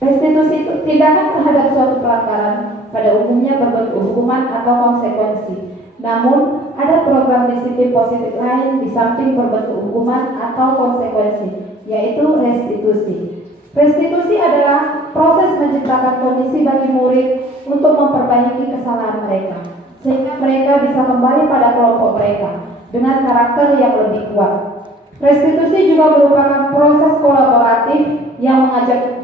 Restitusi itu tindakan terhadap suatu pelanggaran pada umumnya berbentuk hukuman atau konsekuensi. Namun, ada program disiplin positif lain di samping berbentuk hukuman atau konsekuensi, yaitu restitusi. Restitusi adalah proses menciptakan kondisi bagi murid untuk memperbaiki kesalahan mereka, sehingga mereka bisa kembali pada kelompok mereka dengan karakter yang lebih kuat. Restitusi juga merupakan proses kolaboratif yang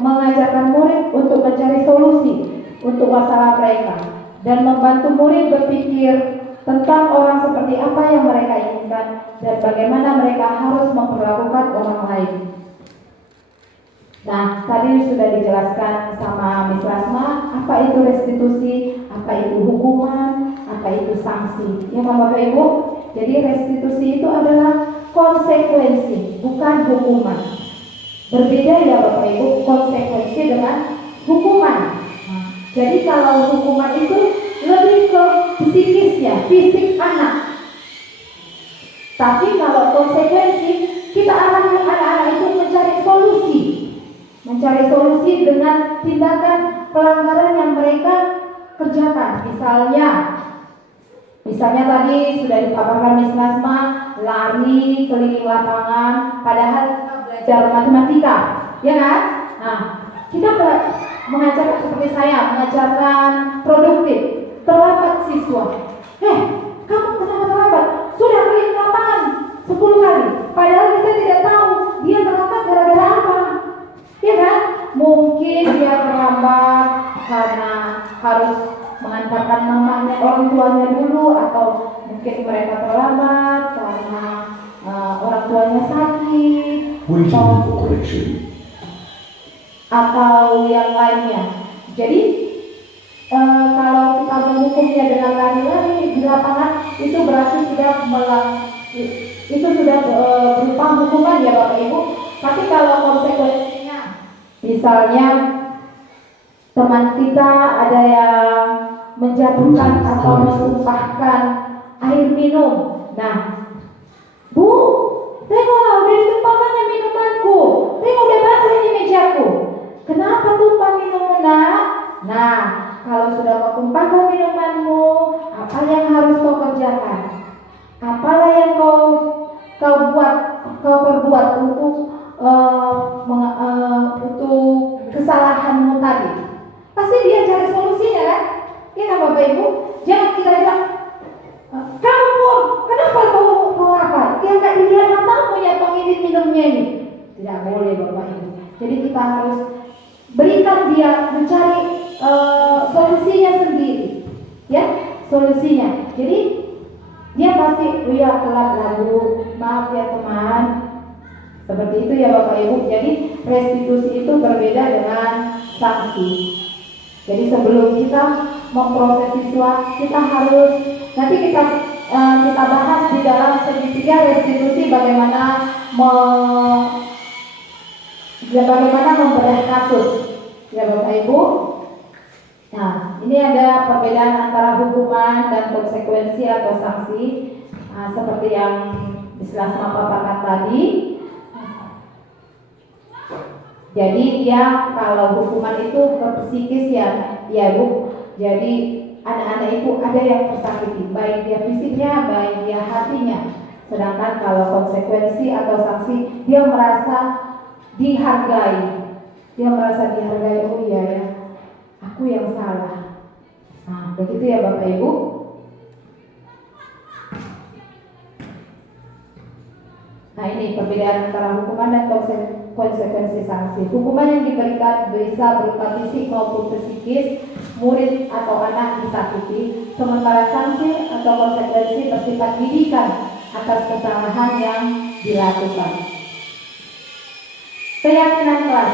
mengajarkan murid untuk mencari solusi untuk masalah mereka dan membantu murid berpikir tentang orang seperti apa yang mereka inginkan dan bagaimana mereka harus memperlakukan orang lain. Nah, tadi sudah dijelaskan sama Miss Rasma apa itu restitusi, apa itu hukuman, apa itu sanksi. Ya kan Bapak Ibu? Jadi restitusi itu adalah konsekuensi, bukan hukuman. Berbeda ya Bapak Ibu, konsekuensi dengan hukuman. Jadi kalau hukuman itu lebih ke psikisnya, fisik anak. Tapi kalau konsekuensi, kita arahkan anak-anak itu mencari solusi dengan tindakan pelanggaran yang mereka kerjakan. Misalnya tadi sudah dipaparkan Miss Nasma, lari keliling lapangan, padahal kita belajar matematika, ya kan? Nah, kita mengajarkan seperti saya, mengajarkan produktif, terlambat siswa. Kamu kenapa terlambat? Sudah keliling lapangan 10 kali, padahal kita tidak tahu dia terlambat gara-gara apa, ya kan? Mungkin dia terlambat karena harus mengantarkan mamanya, orang tuanya dulu, atau mungkin mereka terlambat karena orang tuanya sakit, atau yang lainnya. Jadi kalau kita menghukumnya dengan lari-lari di lapangan, itu berarti sudah berupa hukuman ya Bapak Ibu. Tapi kalau konsekuensinya, misalnya teman kita ada yang menjatuhkan atau menumpahkan air minum. Nah, Bu, tengoklah udah ditumpahkannya minumanku. Tengok udah basah ini mejaku. Kenapa tumpah minummu nak? Nah, kalau sudah kau tumpahkan minumanmu, apa yang harus kau kerjakan? Apalah yang kau Jadi kita harus berikan dia mencari solusinya sendiri, ya, solusinya. Jadi dia pasti, oh ya telat lagu, maaf ya teman. Seperti itu ya Bapak Ibu. Jadi restitusi itu berbeda dengan sanksi. Jadi sebelum kita memproses siswa, kita harus nanti kita bahas di dalam segitiga restitusi bagaimana membedah kasus, ya Bapak Ibu. Nah, ini ada perbedaan antara hukuman dan konsekuensi atau sanksi, seperti yang dijelaskan paparkan tadi. Jadi ya kalau hukuman itu ke psikis ya Bu. Jadi anak-anak itu ada yang tersakiti, baik dia fisiknya, baik dia hatinya. Sedangkan kalau konsekuensi atau sanksi, dia merasa dihargai. Oh iya ya, aku yang salah. Nah, begitu ya Bapak Ibu. Nah, ini perbedaan antara hukuman dan konsekuensi sanksi. Hukuman yang diberikan bisa berupa fisik maupun psikis, murid atau anak disakiti, sementara sanksi atau konsekuensi bersifat didikan atas kesalahan yang dilakukan. Keyakinan kelas.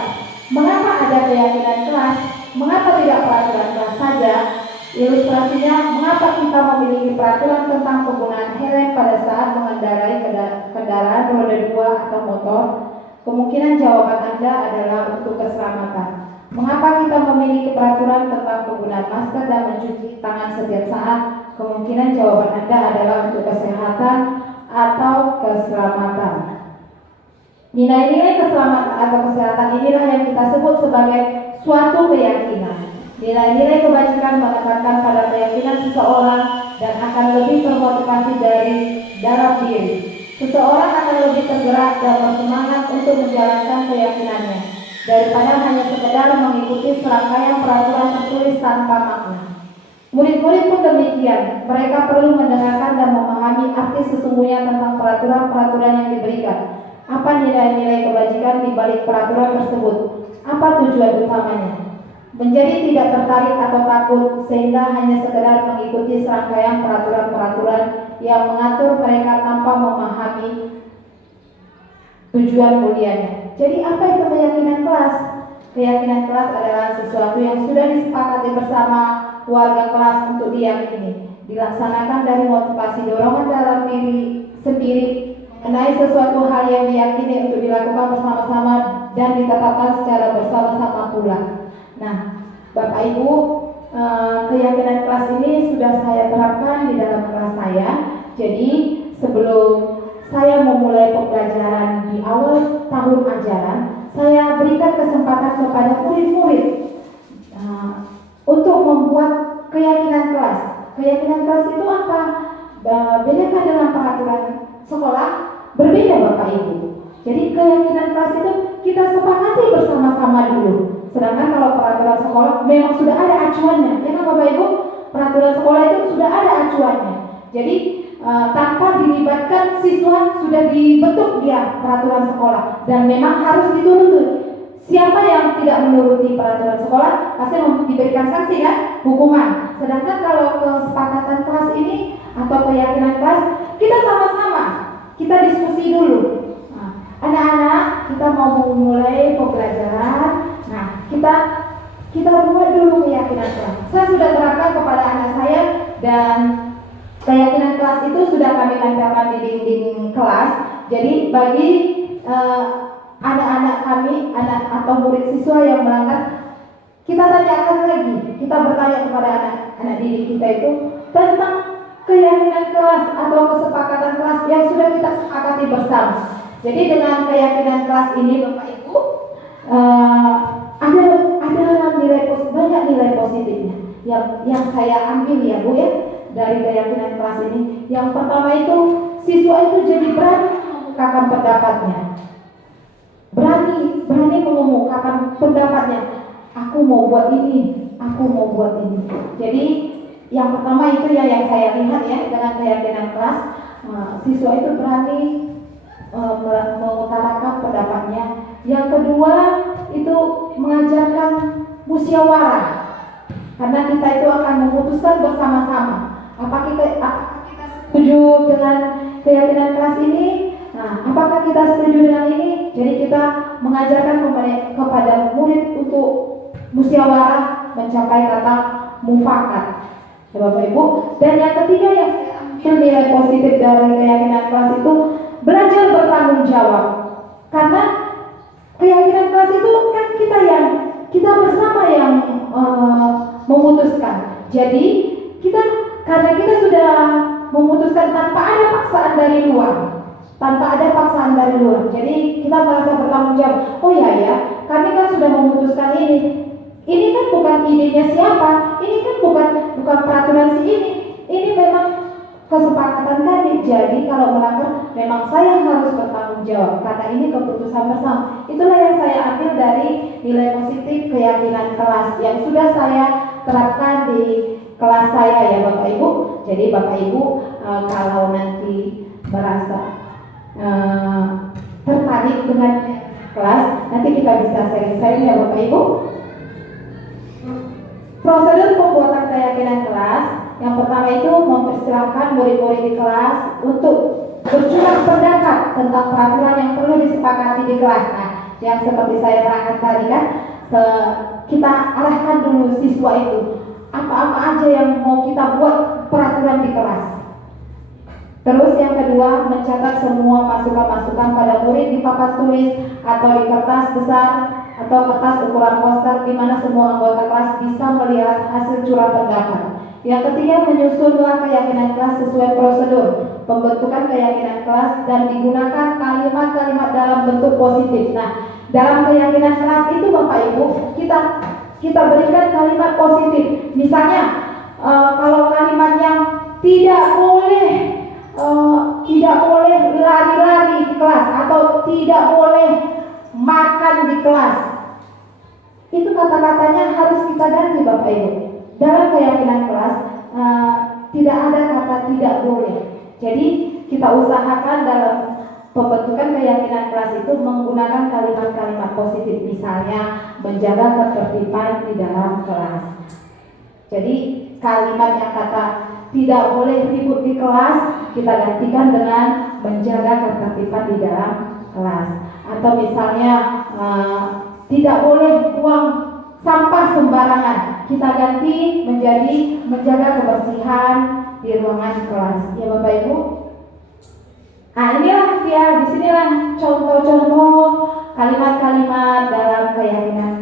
Mengapa ada keyakinan kelas? Mengapa tidak peraturan kelas saja? Ilustrasinya, mengapa kita memiliki peraturan tentang penggunaan helm pada saat mengendarai kendaraan roda 2 atau motor? Kemungkinan jawaban Anda adalah untuk keselamatan. Mengapa kita memiliki peraturan tentang penggunaan masker dan mencuci tangan setiap saat? Kemungkinan jawaban Anda adalah untuk kesehatan atau keselamatan. Nilai-nilai keselamatan atau kesehatan inilah yang kita sebut sebagai suatu keyakinan. Nilai-nilai kebajikan menekankan pada keyakinan seseorang dan akan lebih termotivasi dari dalam diri. Seseorang akan lebih tergerak dan bersemangat untuk menjalankan keyakinannya daripada hanya sekedar mengikuti serangkaian peraturan tertulis tanpa makna. Murid-murid pun demikian. Mereka perlu mendengarkan dan memahami arti sesungguhnya tentang peraturan-peraturan yang diberikan. Apa nilai-nilai kebajikan di balik peraturan tersebut? Apa tujuan utamanya? Menjadi tidak tertarik atau takut sehingga hanya sekedar mengikuti serangkaian peraturan-peraturan yang mengatur mereka tanpa memahami tujuan mulianya. Jadi apa itu keyakinan kelas? Keyakinan kelas adalah sesuatu yang sudah disepakati bersama warga kelas untuk diyakini, dilaksanakan dari motivasi dorongan dalam diri sendiri, mengenai sesuatu hal yang diyakini untuk dilakukan bersama-sama dan ditetapkan secara bersama-sama pula. Nah, Bapak Ibu, keyakinan kelas ini sudah saya terapkan di dalam kelas saya. Jadi sebelum saya memulai pembelajaran di awal tahun ajaran, saya berikan kesempatan kepada murid-murid untuk membuat keyakinan kelas. Keyakinan kelas itu apa? Bedakah dengan peraturan sekolah? Berbeda Bapak Ibu. Jadi keyakinan kelas itu kita sepakati bersama-sama dulu. Sedangkan kalau peraturan sekolah memang sudah ada acuannya, ya kan Bapak Ibu? Peraturan sekolah itu sudah ada acuannya. Jadi tanpa dilibatkan siswa sudah dibentuk dia peraturan sekolah dan memang harus dituruti. Siapa yang tidak menuruti peraturan sekolah pasti diberikan sanksi kan, hukuman. Sedangkan kalau kesepakatan kelas ini atau keyakinan kelas, kita sama-sama kita diskusi dulu. Anak-anak, kita mau memulai pembelajaran. Nah, kita buat dulu keyakinan kelas. Saya sudah terapkan kepada anak saya dan keyakinan kelas itu sudah kami tempelkan di dinding kelas. Jadi bagi anak-anak kami, anak atau murid siswa yang melanggar, kita tanyakan lagi. Kita bertanya kepada anak-anak didik kita itu tentang keyakinan kelas atau kesepakatan kelas yang sudah kita sepakati bersama. Jadi dengan keyakinan kelas ini Bapak Ibu ada banyak nilai positifnya yang saya ambil ya Bu ya dari keyakinan kelas ini. Yang pertama itu siswa itu jadi berani mengungkapkan pendapatnya, berani mengemukakan pendapatnya. Aku mau buat ini, aku mau buat ini. Jadi yang pertama itu ya yang saya lihat ya dengan keyakinan kelas, siswa itu berani mengutarakan pendapatnya. Yang kedua musyawarah. Karena kita itu akan memutuskan bersama-sama. Apakah kita setuju dengan keyakinan kelas ini? Nah, apakah kita setuju dengan ini? Jadi kita mengajarkan kepada murid untuk musyawarah mencapai kata mufakat. Ya, Bapak Ibu. Dan yang ketiga yang nilai positif dari keyakinan kelas itu belajar bertanggung jawab. Karena keyakinan kelas itu kan kita bersama yang memutuskan. Jadi karena kita sudah memutuskan tanpa ada paksaan dari luar. Jadi kita merasa bertanggung jawab. Oh ya, kami kan sudah memutuskan ini. Ini kan bukan idenya siapa. Ini kan bukan peraturan si ini. Ini memang kesepakatan kami. Jadi kalau melanggar, memang saya harus bertanggung jawab karena ini keputusan bersama. Itulah yang saya ambil dari nilai positif keyakinan kelas yang sudah saya terapkan di kelas saya, ya Bapak Ibu. Jadi Bapak Ibu kalau nanti merasa tertarik dengan kelas, nanti kita bisa sharing-sharing, ya Bapak Ibu. Prosedur pembuatan keyakinan kelas, yang pertama itu mempersilahkan murid-murid di kelas untuk bercurah pendapat tentang peraturan yang perlu disepakati di kelas. Nah, yang seperti saya terangkan tadi kan, kita arahkan dulu siswa itu apa-apa aja yang mau kita buat peraturan di kelas. Terus yang kedua, mencatat semua masukan-masukan pada murid di papan tulis atau di kertas besar atau kertas ukuran poster di mana semua anggota kelas bisa melihat hasil curah pendapat. Yang ketiga, menyusunlah keyakinan kelas sesuai prosedur pembentukan keyakinan kelas dan digunakan kalimat-kalimat dalam bentuk positif. Nah, dalam keyakinan kelas itu Bapak Ibu, kita berikan kalimat positif. Misalnya kalau kalimatnya tidak boleh lari-lari di kelas atau tidak boleh makan di kelas, itu kata-katanya harus kita ganti, Bapak Ibu. Dalam keyakinan kelas tidak ada kata tidak boleh. Jadi kita usahakan dalam pembentukan keyakinan kelas itu menggunakan kalimat-kalimat positif, misalnya menjaga ketertiban di dalam kelas. Jadi kalimat yang kata tidak boleh ribut di kelas kita gantikan dengan menjaga ketertiban di dalam kelas. Atau misalnya tidak boleh buang sampah sembarangan, kita ganti menjadi menjaga kebersihan di ruangan kelas, ya Bapak Ibu. Nah, inilah ya, disinilah contoh-contoh kalimat-kalimat dalam keyakinan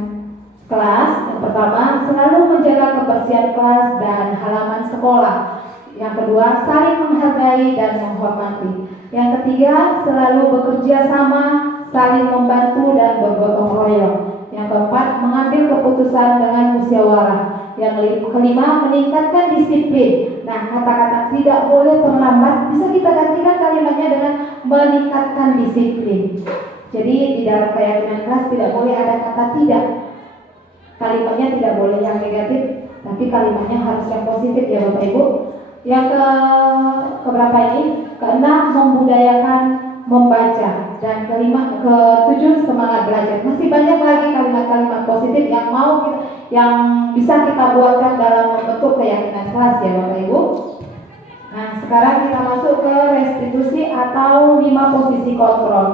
kelas. Yang pertama, selalu menjaga kebersihan kelas dan halaman sekolah. Yang kedua, saling menghargai dan menghormati. Yang ketiga, selalu bekerja sama, saling membantu dan bergotong royong. Yang keempat, mengambil keputusan dengan musyawarah. Yang kelima, meningkatkan disiplin. Nah, kata-kata tidak boleh terlambat bisa kita gantikan kalimatnya dengan meningkatkan disiplin. Jadi di dalam keyakinan kelas tidak boleh ada kata tidak. Kalimatnya tidak boleh yang negatif, tapi kalimatnya harus yang positif, ya Bapak Ibu. Yang keberapa ini? Keenam, membudayakan membaca. Dan ketujuh, semangat belajar. Masih banyak lagi kalimat-kalimat positif yang bisa kita buatkan dalam membentuk keyakinan kelas, ya Bapak Ibu. Nah, sekarang kita masuk ke restitusi atau 5 posisi kontrol.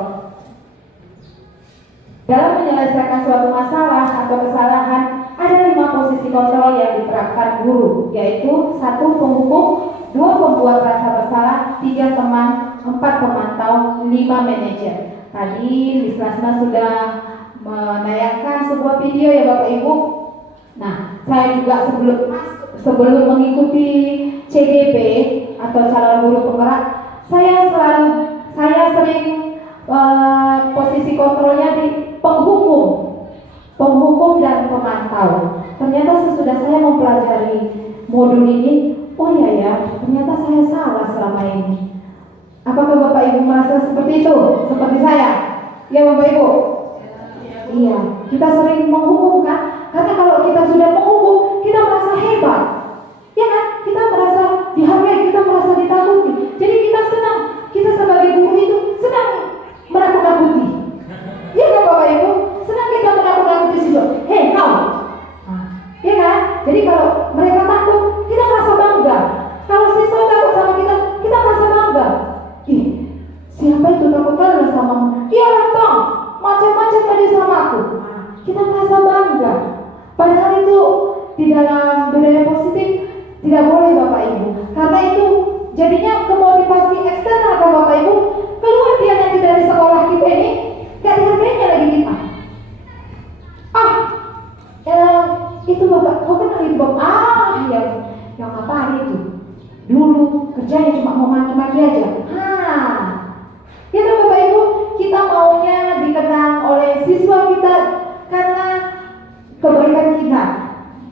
Dalam menyelesaikan suatu masalah atau kesalahan, ada 5 posisi kontrol yang diterapkan guru, yaitu 1 penghukum, 2 pembuat rasa bersalah, 3 teman, 4 pemantau, 5 manajer. Tadi Miss Lasma sudah menayangkan sebuah video, ya Bapak Ibu. Nah, saya juga sebelum mengikuti CGP atau calon guru penggerak, saya sering posisi kontrolnya di penghukum dan pemantau. Ternyata sesudah saya mempelajari modul ini, oh ya, ternyata saya salah selama ini. Apakah Bapak Ibu merasa seperti itu? Seperti saya? Ya Bapak Ibu? Iya, kita sering menghukum kan? Karena kalau kita sudah menghukum, kita merasa hebat. Ya kan? Kita merasa dihargai, kita merasa ditakuti. Jadi kita senang, kita sebagai guru itu senang menakut-nakuti. Iya kan Bapak Ibu? Senang kita menakut-nakuti siswa. Hei kau, nah, siapa itu takut kalah sama mama? Iya Tong, macam-macam tadi sama aku. Nah, kita merasa bangga. Padahal itu di dalam budaya positif tidak boleh Bapak Ibu. Karena itu jadinya kemotivasi eksternal ke Bapak Ibu. Keluar dia nanti dari sekolah kita ini, gak dihargainya lagi kita. Itu Bapak, kau kenal itu Bapak? Yang apa itu? Dulu kerjanya cuma mau maki-maki aja. Ya kan Bapak Ibu, kita maunya dikenang oleh siswa kita karena kebaikan kita.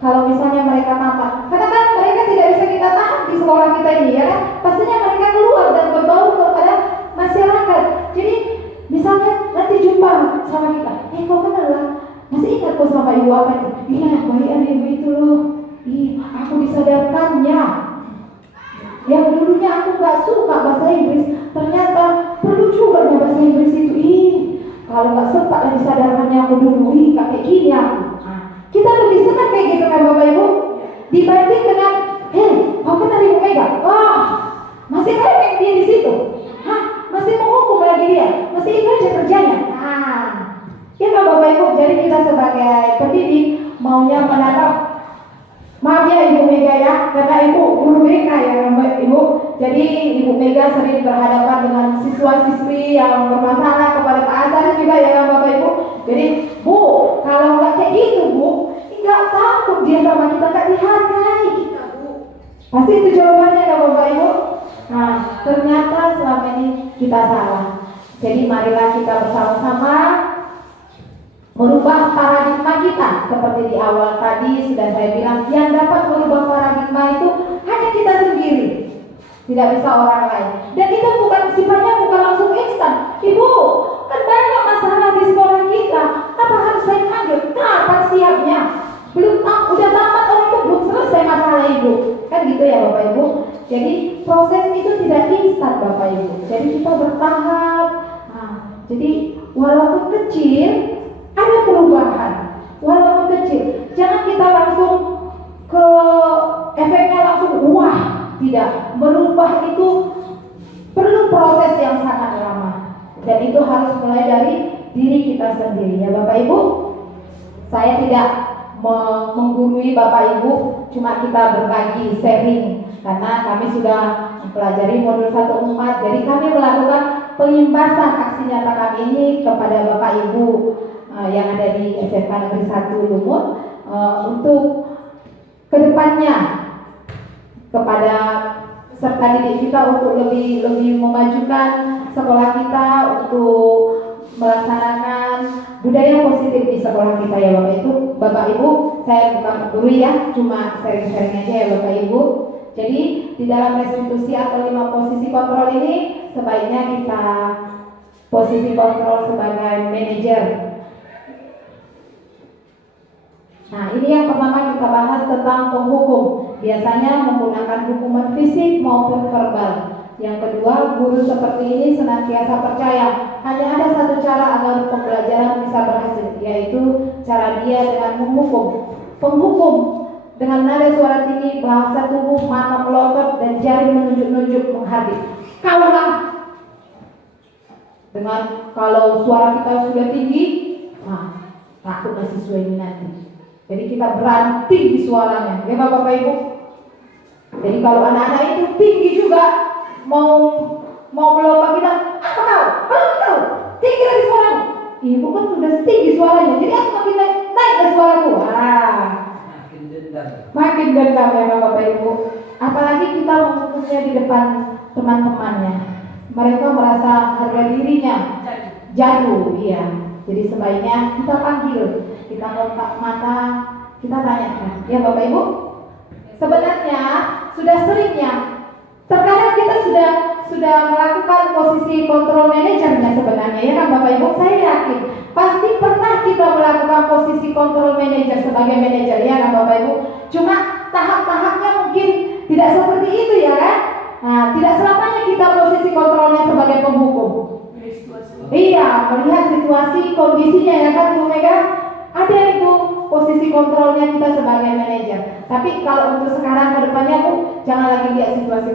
Kalau misalnya mereka tamat, karena kan mereka tidak bisa kita tahan di sekolah kita ini, ya kan? Pastinya mereka keluar dan berbaur kepada masyarakat. Jadi misalnya nanti jumpa sama kita, kau kenal lah, masih ingat kau sama ibu apa itu? Iya, baik ibu itu loh. Aku disadarkannya. Yang dulunya aku gak suka bahasa Inggris, ternyata perlu juga bahasa Inggris itu. Kalau gak sempat dan disadarkannya aku dulu, kayak gini aku. Kita lebih senang kayak gitu kan Bapak Ibu, dibanding dengan, kau kenal Ibu Mega? Masih remeh dia di situ. Masih menghukum lagi dia, masih itu aja kerjanya. Ya kan Bapak Ibu, jadi kita sebagai pendidik maunya menanam. Maaf ya Ibu Mega ya, karena Ibu guru BK ya Bapak Ibu. Jadi Ibu Mega sering berhadapan dengan siswa-siswi yang bermasalah kepada Pak Azhar juga ya kan Bapak Ibu. Jadi Bu, kalau nggak kayak gitu Bu, nggak takut dia sama kita, nggak dihargai kita Bu. Pasti itu jawabannya ya Bapak Ibu. Nah, ternyata selama ini kita salah. Jadi marilah kita bersama-sama merubah paradigma kita. Seperti di awal tadi sudah saya bilang, yang dapat merubah paradigma itu hanya kita sendiri, tidak bisa orang lain. Dan itu bukan sifatnya bukan langsung instan. Ibu, kan banyak masalah di sekolah kita, apa harus saya panggil? Kapan siapnya? Belum udah tamat orang itu belum selesai masalah Ibu. Kan gitu ya Bapak Ibu. Jadi proses itu tidak instan Bapak Ibu. Jadi kita bertahap. Jadi walaupun kecil ada perubahan, walaupun kecil. Jangan kita langsung ke efeknya langsung wah, tidak. Merubah itu perlu proses yang sangat lama. Dan itu harus mulai dari diri kita sendiri ya Bapak Ibu. Saya tidak menggurui Bapak Ibu, cuma kita berbagi sharing karena kami sudah mempelajari modul 1.4. Jadi kami melakukan pengimbasan aksi nyata kami ini kepada Bapak Ibu yang ada di SMK Negeri 1 Lumut untuk kedepannya kepada serta didik kita untuk lebih memajukan sekolah kita untuk melaksanakan budaya positif di sekolah kita ya Bapak Ibu. Saya bukan guru ya, cuma sharing-sharing aja ya Bapak Ibu. Jadi di dalam restitusi atau 5 posisi kontrol ini sebaiknya kita posisi kontrol sebagai manajer. Nah, ini yang pertama kita bahas tentang penghukum. Biasanya menggunakan hukuman fisik maupun verbal. Yang kedua, guru seperti ini senantiasa percaya hanya ada satu cara agar pembelajaran bisa berhasil, yaitu cara dia dengan menghukum. Penghukum dengan nada suara tinggi, bahasa tubuh, mata melotot, dan jari menunjuk-nunjuk menghardik. Kaulah. Dengan kalau suara kita sudah tinggi, takutlah siswa ini nanti. Jadi kita berani tinggi suaranya, ya Bapak Ibu. Jadi kalau anak-anak itu tinggi juga, mau melomba kita, apa kau? Tinggi lagi suaramu. Ibu kan sudah tinggi suaranya, jadi aku makin naik ke suaraku. Makin dendam ya Bapak Ibu. Apalagi kita menghukumnya di depan teman-temannya. Mereka merasa harga dirinya jatuh, iya. Jadi sebaiknya kita panggil, kita kontak mata, kita tanyakan, ya Bapak Ibu. Sebenarnya sudah seringnya, terkadang kita sudah melakukan posisi kontrol manajernya sebenarnya, ya kan Bapak Ibu. Saya yakin pasti pernah kita melakukan posisi kontrol manajer sebagai manajer, ya kan Bapak Ibu. Cuma tahap-tahapnya mungkin tidak seperti itu ya kan. Nah, tidak selamanya kita posisi kontrolnya sebagai penghukum. Iya, melihat situasi kondisinya ya kan Bu Mega. Ada itu posisi kontrolnya kita sebagai manajer. Tapi kalau untuk sekarang ke depannya Bu, jangan lagi lihat situasi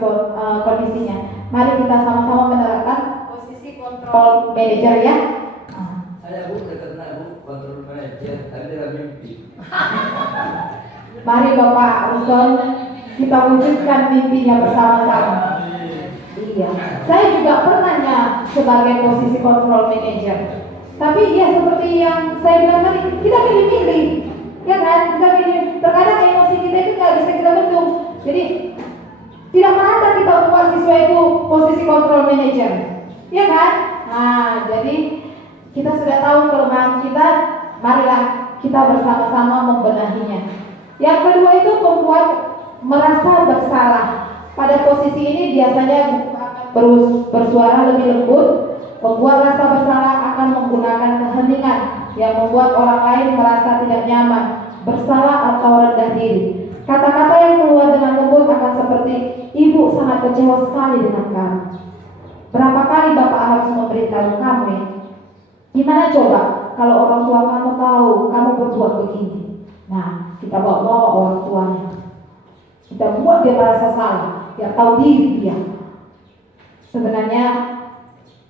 kondisinya. Mari kita sama-sama menerapkan posisi kontrol manager ya. Saya Bu, terkena Bu, kontrol manajer, tadi dalam mimpi. Mari Bapak Ruston kita wujudkan mimpinya bersama-sama. Iya, saya juga pernahnya sebagai posisi kontrol manager. Tapi ya seperti yang saya bilang tadi, kita pilih-pilih, ya kan? Kita pilih. Terkadang emosi kita itu nggak bisa kita bendung. Jadi tidak merata kita membuat siswa itu posisi kontrol manager, ya kan? Nah, jadi kita sudah tahu kelemahan kita, marilah kita bersama-sama membenahinya. Yang kedua itu membuat merasa bersalah. Pada posisi ini biasanya bersuara lebih lembut, membuat rasa bersalah akan menggunakan keheningan yang membuat orang lain merasa tidak nyaman, bersalah atau rendah diri. Kata-kata yang keluar dengan lembut akan seperti, ibu sangat kecewa sekali dengan kamu. Berapa kali bapak harus memberitahu kamu ya? Gimana coba kalau orang tua kamu tahu kamu berbuat begini? Nah, kita bawa orang tuanya. Kita buat dia merasa salah, dia tahu diri dia. Sebenarnya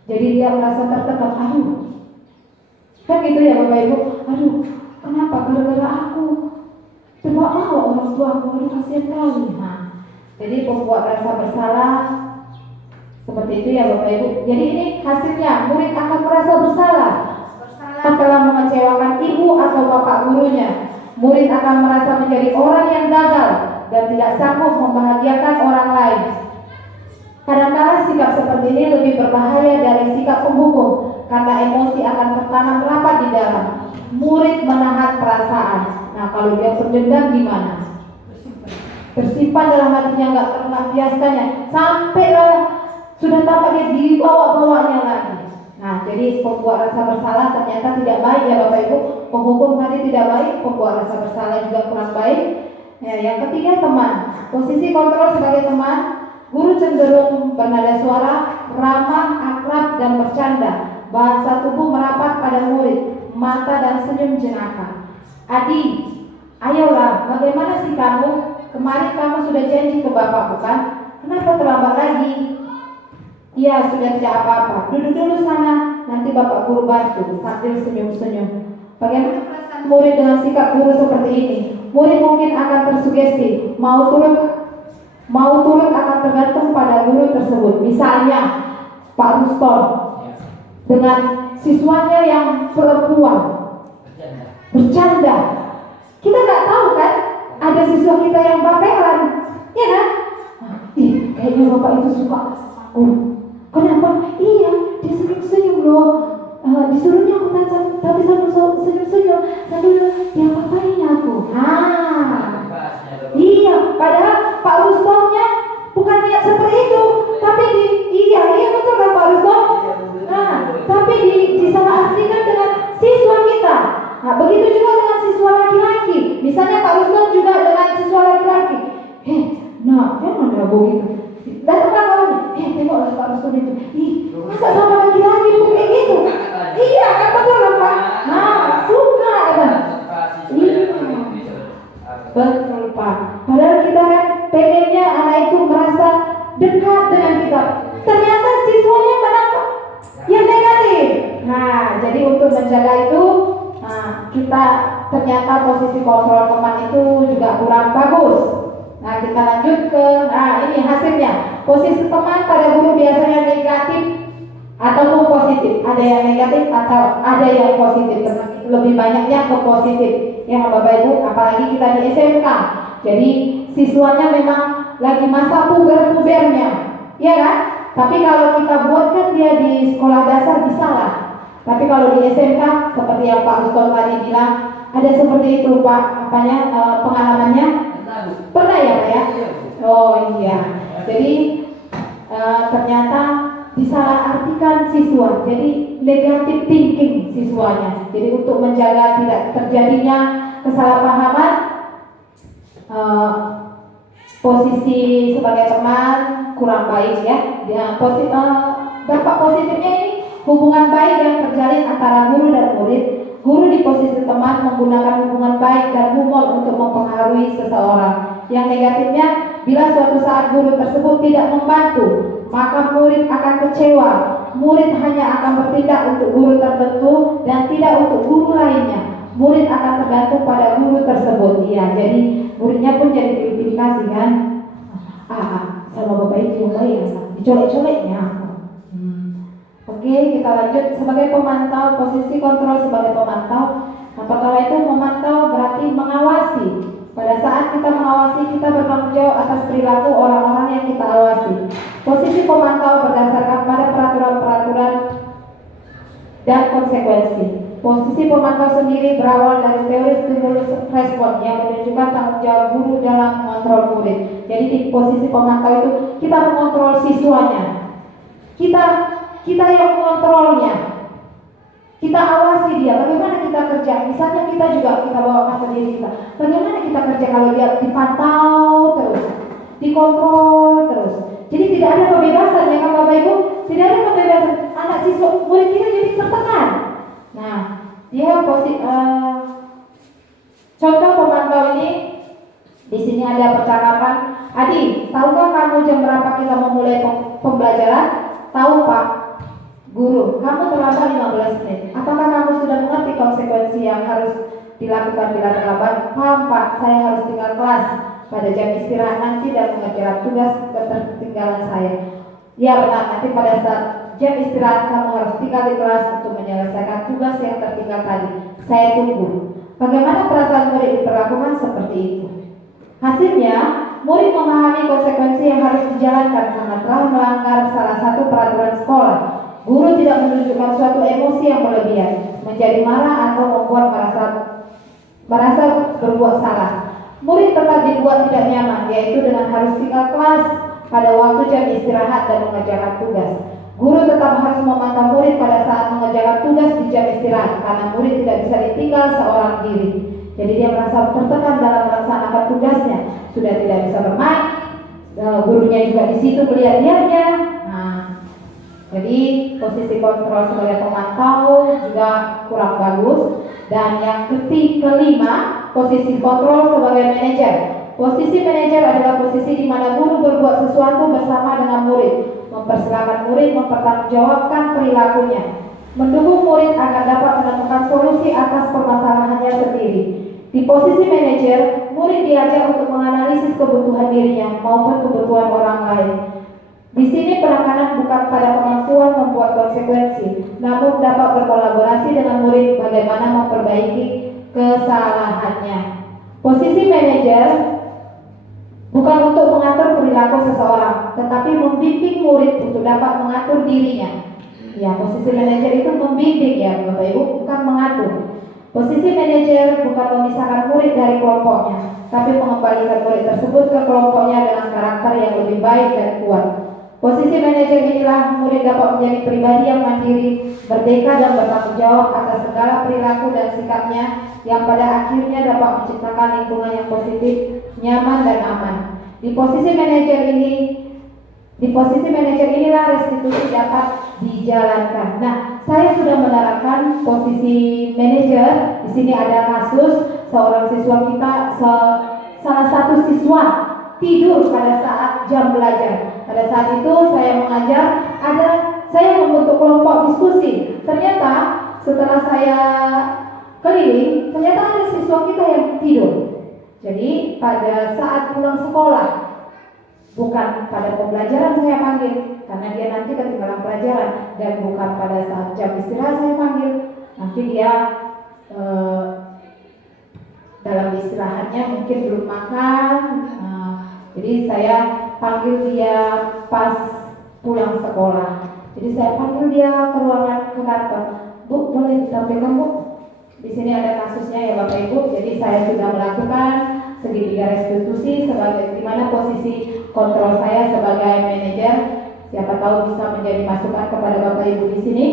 jadi dia merasa tertekan, aduh. Kan gitu ya Bapak Ibu, aduh, kenapa gara-gara aku terbawa orang tua aku, aduh kasihan kali. Nah, jadi membuat rasa bersalah seperti itu ya Bapak Ibu. Jadi ini hasilnya, murid akan merasa bersalah telah mengecewakan ibu atau bapak gurunya. Murid akan merasa menjadi orang yang gagal dan tidak sanggup membahagiakan orang lain. Kadang-kadang sikap seperti ini lebih berbahaya dari sikap penghukum karena emosi akan tertanam rapat di dalam. Murid menahan perasaan. Nah, kalau dia pendendam gimana? Tersimpan dalam hatinya, nggak terlampiaskannya, sampai sudah tampak dia dibawa-bawanya lagi. Nah, jadi pembuat rasa bersalah ternyata tidak baik ya Bapak Ibu. Penghukum tadi tidak baik, pembuat rasa bersalah juga kurang baik. Ya, yang ketiga teman. Posisi kontrol sebagai teman, guru cenderung bernada suara ramah, akrab dan bercanda. Bahasa tubuh merapat pada murid, mata dan senyum jenaka. Adi, ayolah, bagaimana sih kamu? Kemarin kamu sudah janji ke bapak bukan? Kenapa terlambat lagi? Iya, sudah tidak apa-apa. Duduk dulu sana, nanti bapak guru bantu sambil senyum-senyum. Bagaimana perasaan murid dengan sikap guru seperti ini? Murid mungkin akan tersugesti, mau turut akan tergantung pada guru tersebut. Misalnya Pak Ruston dengan siswanya yang perempuan bercanda. Kita nggak tahu kan, ada siswa kita yang baperan, ya kan? Ih, kayaknya bapak itu suka sama aku. Kenapa? Iya, dia senyum-senyum loh. Disuruhnya aku tajam, tapi sambil senyum-senyum, sambil dia ngapain aku? Iya, padahal Pak Rustomnya bukan niat seperti itu, tapi iya betul kan Pak Rustom? Nah, tapi disalahartikan dengan siswa kita. Nah, begitu juga dengan siswa laki-laki. Misalnya Pak Rustom juga dengan siswa laki-laki. Nah, jangan ada begitu. Datanglah kawan, tengoklah Pak Rustom itu. Masa sama laki-laki pun kayak gitu? Iya, kan betul lah Pak. Nah, suka kan? Iya, betul Pak. Padahal kita kan pengennya anak itu merasa dekat dengan kita. Ternyata siswanya menangkap yang negatif. Nah, jadi untuk menjaga itu, kita ternyata posisi kontrol teman itu juga kurang bagus. Nah, kita lanjut ke, ini hasilnya. Posisi teman pada guru biasanya negatif ataupun positif. Ada yang negatif atau ada yang positif. Lebih banyaknya ke positif. Ya Bapak Ibu, apalagi kita di SMK. Jadi siswanya memang lagi masa puber-pubernya, ya kan? Tapi kalau kita buatkan dia di sekolah dasar bisa lah. Tapi kalau di SMK seperti yang Pak Ruston tadi bilang, ada seperti itu Pak, pengalamannya? Pernah ya Pak ya? Oh iya. Jadi ternyata disalahartikan siswa. Jadi negatif thinking siswanya. Jadi untuk menjaga tidak terjadinya kesalahpahaman, posisi sebagai teman kurang baik ya. Dampak positifnya ini hubungan baik yang terjalin antara guru dan murid. Guru di posisi teman menggunakan hubungan baik dan humor untuk mempengaruhi seseorang. Yang negatifnya, bila suatu saat guru tersebut tidak membantu, maka murid akan kecewa murid hanya akan bertindak untuk guru tertentu dan tidak untuk guru lainnya. Murid akan tergantung pada guru tersebut. Iya, jadi muridnya pun jadi dipilih-pilih kan. Sama bapak itu baik ya, dicolek-coleknya. Oke, kita lanjut. Sebagai pemantau, posisi kontrol sebagai pemantau. Apakah itu memantau berarti mengawasi. Pada saat kita mengawasi, kita bertanggung jawab atas perilaku orang-orang yang kita awasi. Posisi pemantau berdasarkan pada peraturan-peraturan dan konsekuensi. Posisi pemantau sendiri berawal dari teori stimulus respon yang menunjukkan tanggung jawab guru dalam mengontrol murid. Jadi di posisi pemantau itu kita mengontrol siswanya. Kita yang mengontrolnya. Kita awasi dia, bagaimana kita kerja. Misalnya kita bawakan ke diri kita. Bagaimana kita kerja kalau dia dipantau terus, dikontrol terus. Jadi tidak ada kebebasan ya kan Bapak Ibu? Tidak ada kebebasan. Anak siswa murid kita jadi tertekan. Nah, dia contoh pemantau ini di sini ada percakapan. Adi, tahukah kamu jam berapa kita memulai pembelajaran? Tahu Pak. Guru, kamu terlambat 15 menit. Apakah kamu sudah mengerti konsekuensi yang harus dilakukan bila terlambat? Paham Pak, saya harus tinggal kelas pada jam istirahat nanti dan mengerjakan tugas ketertinggalan saya. Ya benar, nanti pada saat jam istirahat kamu harus tinggal di kelas untuk menyelesaikan tugas yang tertinggal tadi. Saya tunggu. Bagaimana perasaan murid diperlakukan seperti itu? Hasilnya, murid memahami konsekuensi yang harus dijalankan karena telah melanggar salah satu peraturan sekolah. Guru tidak menunjukkan suatu emosi yang berlebihan, menjadi marah atau membuat merasa berbuat salah. Murid tetap dibuat tidak nyaman, yaitu dengan harus tinggal kelas pada waktu jam istirahat dan mengerjakan tugas. Guru tetap harus memantau murid pada saat mengerjakan tugas di jam istirahat, karena murid tidak bisa ditinggal seorang diri. Jadi dia merasa tertekan dalam melaksanakan tugasnya, sudah tidak bisa bermain. Gurunya juga di situ melihat-lihatnya. Jadi posisi kontrol sebagai pemantau juga kurang bagus. Dan yang kelima, posisi kontrol sebagai manajer. Posisi manajer adalah posisi di mana guru berbuat sesuatu bersama dengan murid, mempersilahkan murid mempertanggungjawabkan perilakunya, mendukung murid agar dapat menemukan solusi atas permasalahannya sendiri. Di posisi manajer, murid diajak untuk menganalisis kebutuhan dirinya maupun kebutuhan orang lain. Di sini penekanan bukan pada kemampuan membuat konsekuensi, namun dapat berkolaborasi dengan murid bagaimana memperbaiki kesalahannya. Posisi manajer bukan untuk mengatur perilaku seseorang, tetapi membimbing murid untuk dapat mengatur dirinya. Ya, posisi manajer itu membimbing ya, Bapak Ibu, bukan mengatur. Posisi manajer bukan memisahkan murid dari kelompoknya, tapi mengembalikan murid tersebut ke kelompoknya dengan karakter yang lebih baik dan kuat. Posisi manajer inilah murid dapat menjadi pribadi yang mandiri, merdeka dan bertanggung jawab atas segala perilaku dan sikapnya yang pada akhirnya dapat menciptakan lingkungan yang positif, nyaman dan aman. Di posisi manajer inilah restitusi dapat dijalankan. Nah, saya sudah menerapkan posisi manajer. Di sini ada kasus seorang siswa kita, salah satu siswa tidur pada saat jam belajar. Pada saat itu saya mengajar, saya membentuk kelompok diskusi. Ternyata setelah saya keliling, ternyata ada siswa kita yang tidur. Jadi pada saat pulang sekolah, bukan pada pembelajaran saya panggil, karena dia nanti ketinggalan pelajaran, dan bukan pada saat jam istirahat saya panggil. Nanti dia dalam istirahatnya mungkin belum makan. Jadi saya panggil dia pas pulang sekolah. Jadi saya panggil dia ke ruangan ke kantor. Bu, boleh disampaikan Bu? Di sini ada kasusnya ya Bapak Ibu. Jadi saya sudah melakukan segitiga restitusi sebagai di mana posisi kontrol saya sebagai manajer. Siapa tahu bisa menjadi masukan kepada Bapak Ibu di sini.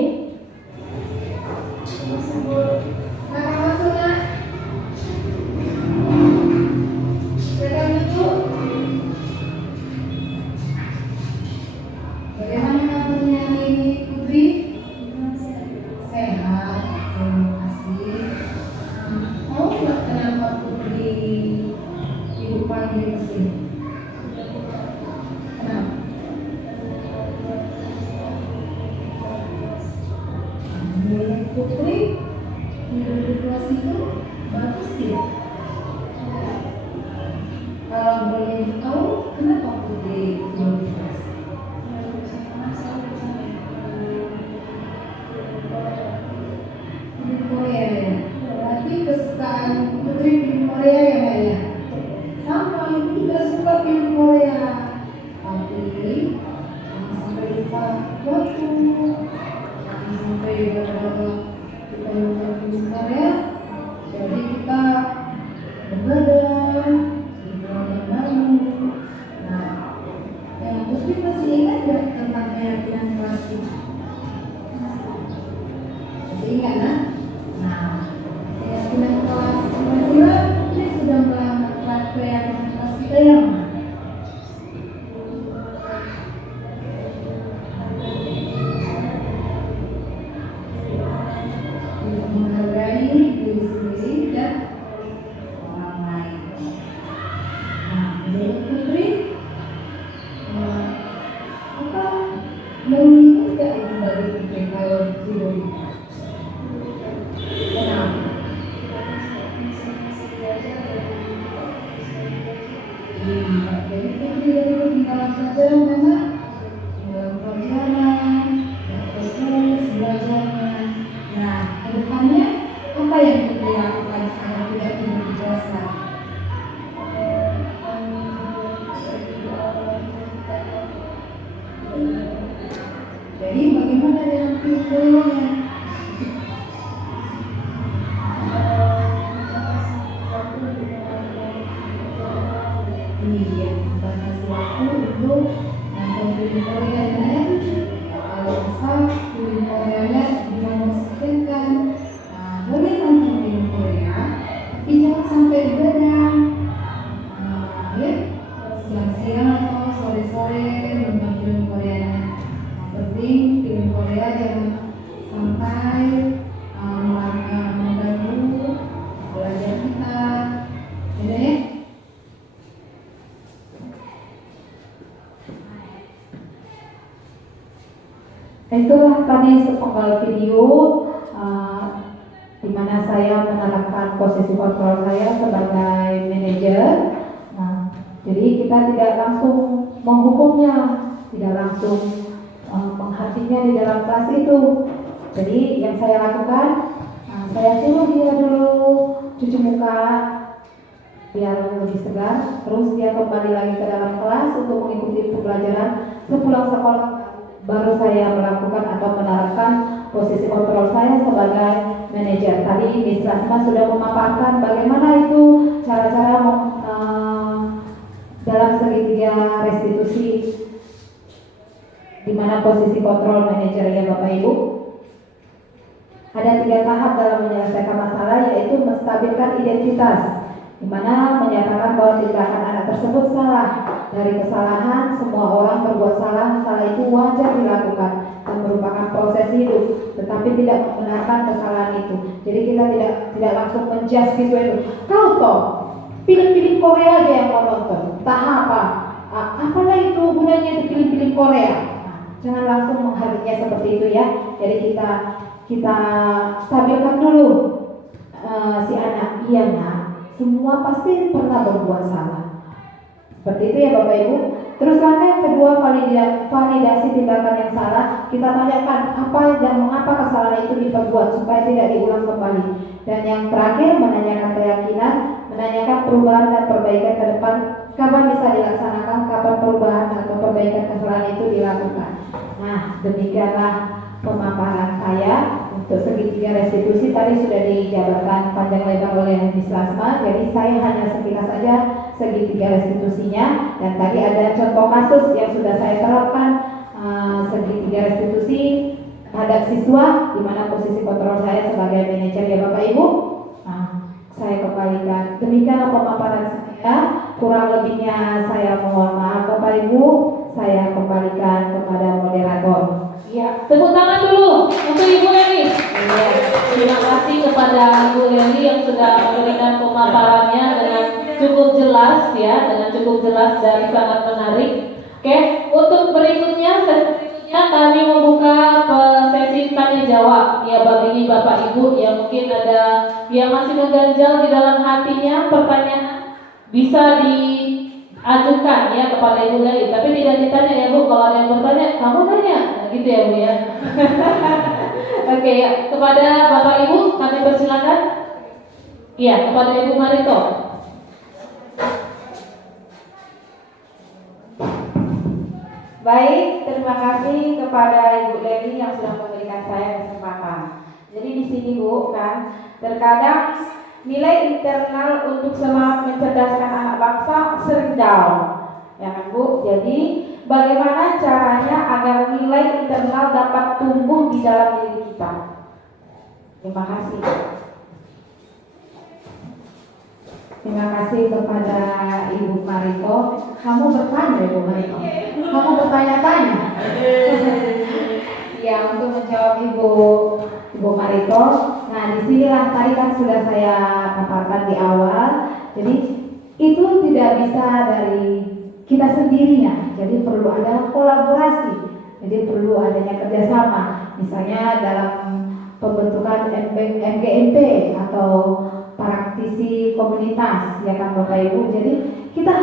Bagaimana kabarnya ini Putri? Sehat, terima kasih. Tahu nggak kenapa Putri Ibu panggil ke sini? Kenapa? Putri di kelas itu bagus tidak? Kalau boleh tahu, kenapa Putri di kelas? Di Korea ya? Berarti kesukaan Putri di Korea ya Mbak ya? Sama, ibu juga suka film Korea. Tapi jangan sampai lupa waktu, jangan sampai gara-gara kita nonton film Korea jadi kita begadang, tidur malam. Nah, yang Putri masih ingat gak tentang keyakinan pasti? Masih ingat kan? Nah, keyakinan kelas kira-kira Putri sudah melakukan keyakinan kelas kita yang mana? Menghargai diri sendiri dan orang lain. Nah, menurut Putri, apa mengingat gak itu bagi Putri kalau tidur? Kenapa? Jadi Putri dari ketinggalan pelajaran karena dalam pelajaran, fokus belajarnya. Nah, kedepannya apa yang Putri lakukan agar tidak tidur di kelas? Jadi bagaimana dengan tidur? Iya, kasih waktu untuk nonton film Korea dan kalau bisa film Koreanya dipromosikan. Nah, boleh nonton film Korea, tapi jangan sampai begadang. Ya, siang-siang atau sore-sore nonton film Koreanya. Yang penting film Korea jangan sampai mengganggu belajar kita. Jadi ya. Itulah tadi sepenggal video di mana saya menerapkan posisi kontrol saya sebagai manajer. Nah, jadi kita tidak langsung menghukumnya, tidak langsung menghakiminya di dalam kelas itu. Jadi yang saya lakukan, saya suruh dia dulu cuci muka biar lebih segar, terus dia kembali lagi ke dalam kelas untuk mengikuti pembelajaran. Sepulang sekolah baru saya melakukan atau menerapkan posisi kontrol saya sebagai manajer. Tadi Miss Rasma sudah memaparkan bagaimana itu cara-cara dalam segitiga restitusi, di mana posisi kontrol manajer ya Bapak Ibu. Ada 3 tahap dalam menyelesaikan masalah, yaitu menstabilkan identitas, di mana menyatakan bahwa tindakan anak tersebut salah. Dari kesalahan, semua orang berbuat salah, salah itu wajar dilakukan dan merupakan proses hidup, tetapi tidak membenarkan kesalahan itu. Jadi kita tidak langsung menjudge siswa itu. Kau toh film-film Korea aja yang kau nonton, entah apa, apalah itu gunanya itu film-film Korea. Nah, jangan langsung mengharinya seperti itu ya. Jadi kita stabilkan dulu si anak. Iya nak, semua pasti pernah berbuat salah. Seperti itu ya Bapak Ibu. Terus langkah yang kedua, validasi tindakan yang salah. Kita tanyakan apa dan mengapa kesalahan itu diperbuat supaya tidak diulang kembali. Dan yang terakhir, menanyakan keyakinan, menanyakan perubahan dan perbaikan ke depan. Kapan bisa dilaksanakan, kapan perubahan atau perbaikan kesalahan itu dilakukan. Nah, demikianlah pemaparan saya untuk segitiga restitusi. Tadi sudah dijabarkan panjang lebar oleh Miss Lasma, jadi saya hanya sekilas saja segitiga restitusinya. Dan tadi ada contoh kasus yang sudah saya terapkan segitiga restitusi terhadap siswa, di mana posisi kontrol saya sebagai manajer ya Bapak Ibu. Saya kembalikan. Demikianlah pemaparan saya. Kurang lebihnya saya mohon maaf Bapak Ibu. Saya kembalikan kepada moderator. Ya, tepuk tangan dulu untuk Ibu Eri. Ya, terima kasih kepada Ibu Eri yang sudah memberikan pemaparannya dengan cukup jelas ya, dengan cukup jelas dan sangat menarik. Oke, untuk berikutnya, sesi berikutnya kami membuka sesi tanya jawab ya bagi Bapak Ibu yang mungkin ada yang masih mengganjal di dalam hatinya pertanyaan bisa diajukan ya kepada Ibu Leli, tapi tidak ditanya ya Bu. Kalau ada yang bertanya kamu tanya, nah, gitu ya Bu ya. Oke ya, kepada Bapak Ibu kami persilakan. Iya, kepada Ibu Marito. Baik, terima kasih kepada Ibu Leli yang sudah memberikan saya kesempatan. Jadi di sini Bu kan, terkadang nilai internal untuk semangat mencerdaskan anak bangsa sering down, ya kan Bu? Jadi bagaimana caranya agar nilai internal dapat tumbuh di dalam diri kita? Terima kasih. Terima kasih kepada Ibu Marito. Kamu bertanya Ibu Marito. Kamu bertanya-tanya. Ya, untuk menjawab Ibu Marito. Nah, disinilah tadi kan sudah saya paparkan di awal. Jadi itu tidak bisa dari kita sendirinya. Jadi perlu ada kolaborasi. Jadi perlu adanya kerjasama. Misalnya dalam pembentukan MGMP atau praktisi komunitas, ya kan Bapak Ibu. Jadi kita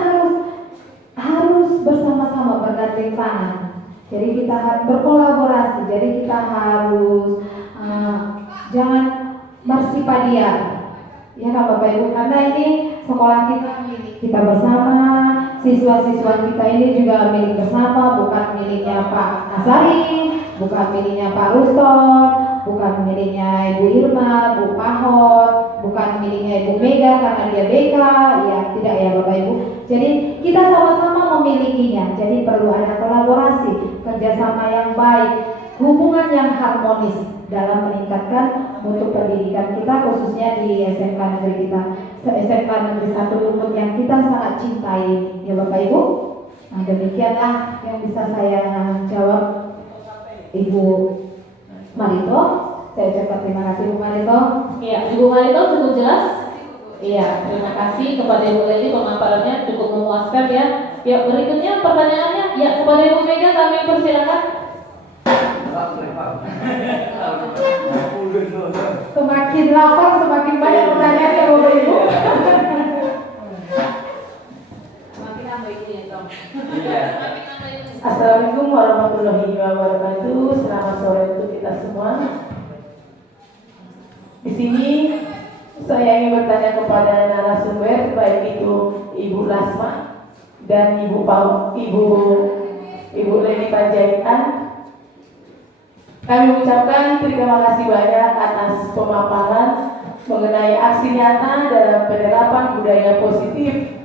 harus bersama-sama bergandeng tangan. Jadi kita harus berkolaborasi. Jadi kita harus jangan bersifadiar, ya kan Bapak Ibu. Karena ini sekolah kita bersama, siswa-siswa kita ini juga milik bersama, bukan miliknya Pak Nasari, bukan miliknya Pak Ruston, bukan miliknya Ibu Irma, Bu Pahot, bukan miliknya Ibu Mega karena dia BK, ya tidak ya Bapak Ibu. Jadi kita sama-sama memilikinya. Jadi perlu ada kolaborasi, kerjasama yang baik, hubungan yang harmonis dalam meningkatkan mutu pendidikan kita, khususnya di SMK negeri kita, SMK negeri 1 Lumut yang kita sangat cintai, ya Bapak Ibu. Nah, demikianlah yang bisa saya jawab Ibu Marito. Saya ucapkan terima kasih Ibu Marito. Iya, Ibu Marito cukup jelas. Iya, terima kasih kepada Ibu Leli, pemaparannya cukup memuaskan ya. Ya, berikutnya pertanyaannya ya kepada Ibu Mega kami persilakan. Semakin lapar semakin banyak pertanyaan ya Bapak Ibu. Assalamualaikum warahmatullahi wabarakatuh. Selamat sore untuk kita semua. Di sini saya ingin bertanya kepada narasumber, baik itu Ibu Lasma dan Ibu Leli Panjaitan. Kami mengucapkan terima kasih banyak atas pemaparan mengenai aksi nyata dalam penerapan budaya positif.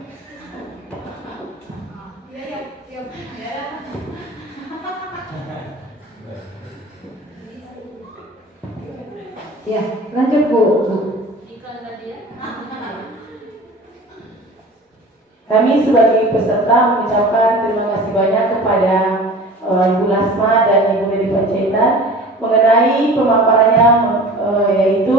Ya, lanjut Bu. Kami sebagai peserta mengucapkan terima kasih banyak kepada Ibu Lasma dan Ibu Leli Panjaitan mengenai pemaparannya, yaitu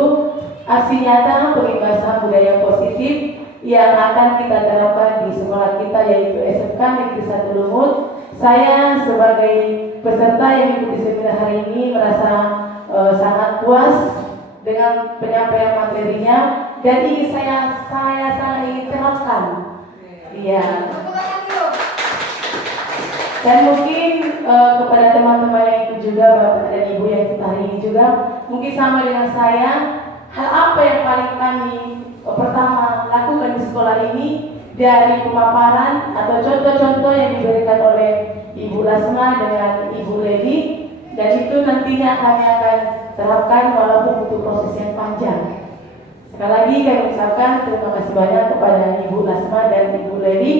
aksi nyata pengibasan budaya positif yang akan kita terapkan di sekolah kita, yaitu SMK Negeri 1 Lumut. Saya sebagai peserta yang mengikuti seminar hari ini merasa sangat puas dengan penyampaian materinya dan ini saya sangat ingin terapkan. Iya. Dan mungkin kepada teman-teman yang ikut juga, Bapak dan Ibu yang ikut hari ini juga, mungkin sama dengan saya, hal apa yang paling kami pertama lakukan di sekolah ini dari pemaparan atau contoh-contoh yang diberikan oleh Ibu Lasma dengan Ibu Leli, dan itu nantinya kami akan terapkan walaupun butuh proses yang panjang. Sekali lagi kami ucapkan terima kasih banyak kepada Ibu Lasma dan Ibu Leli.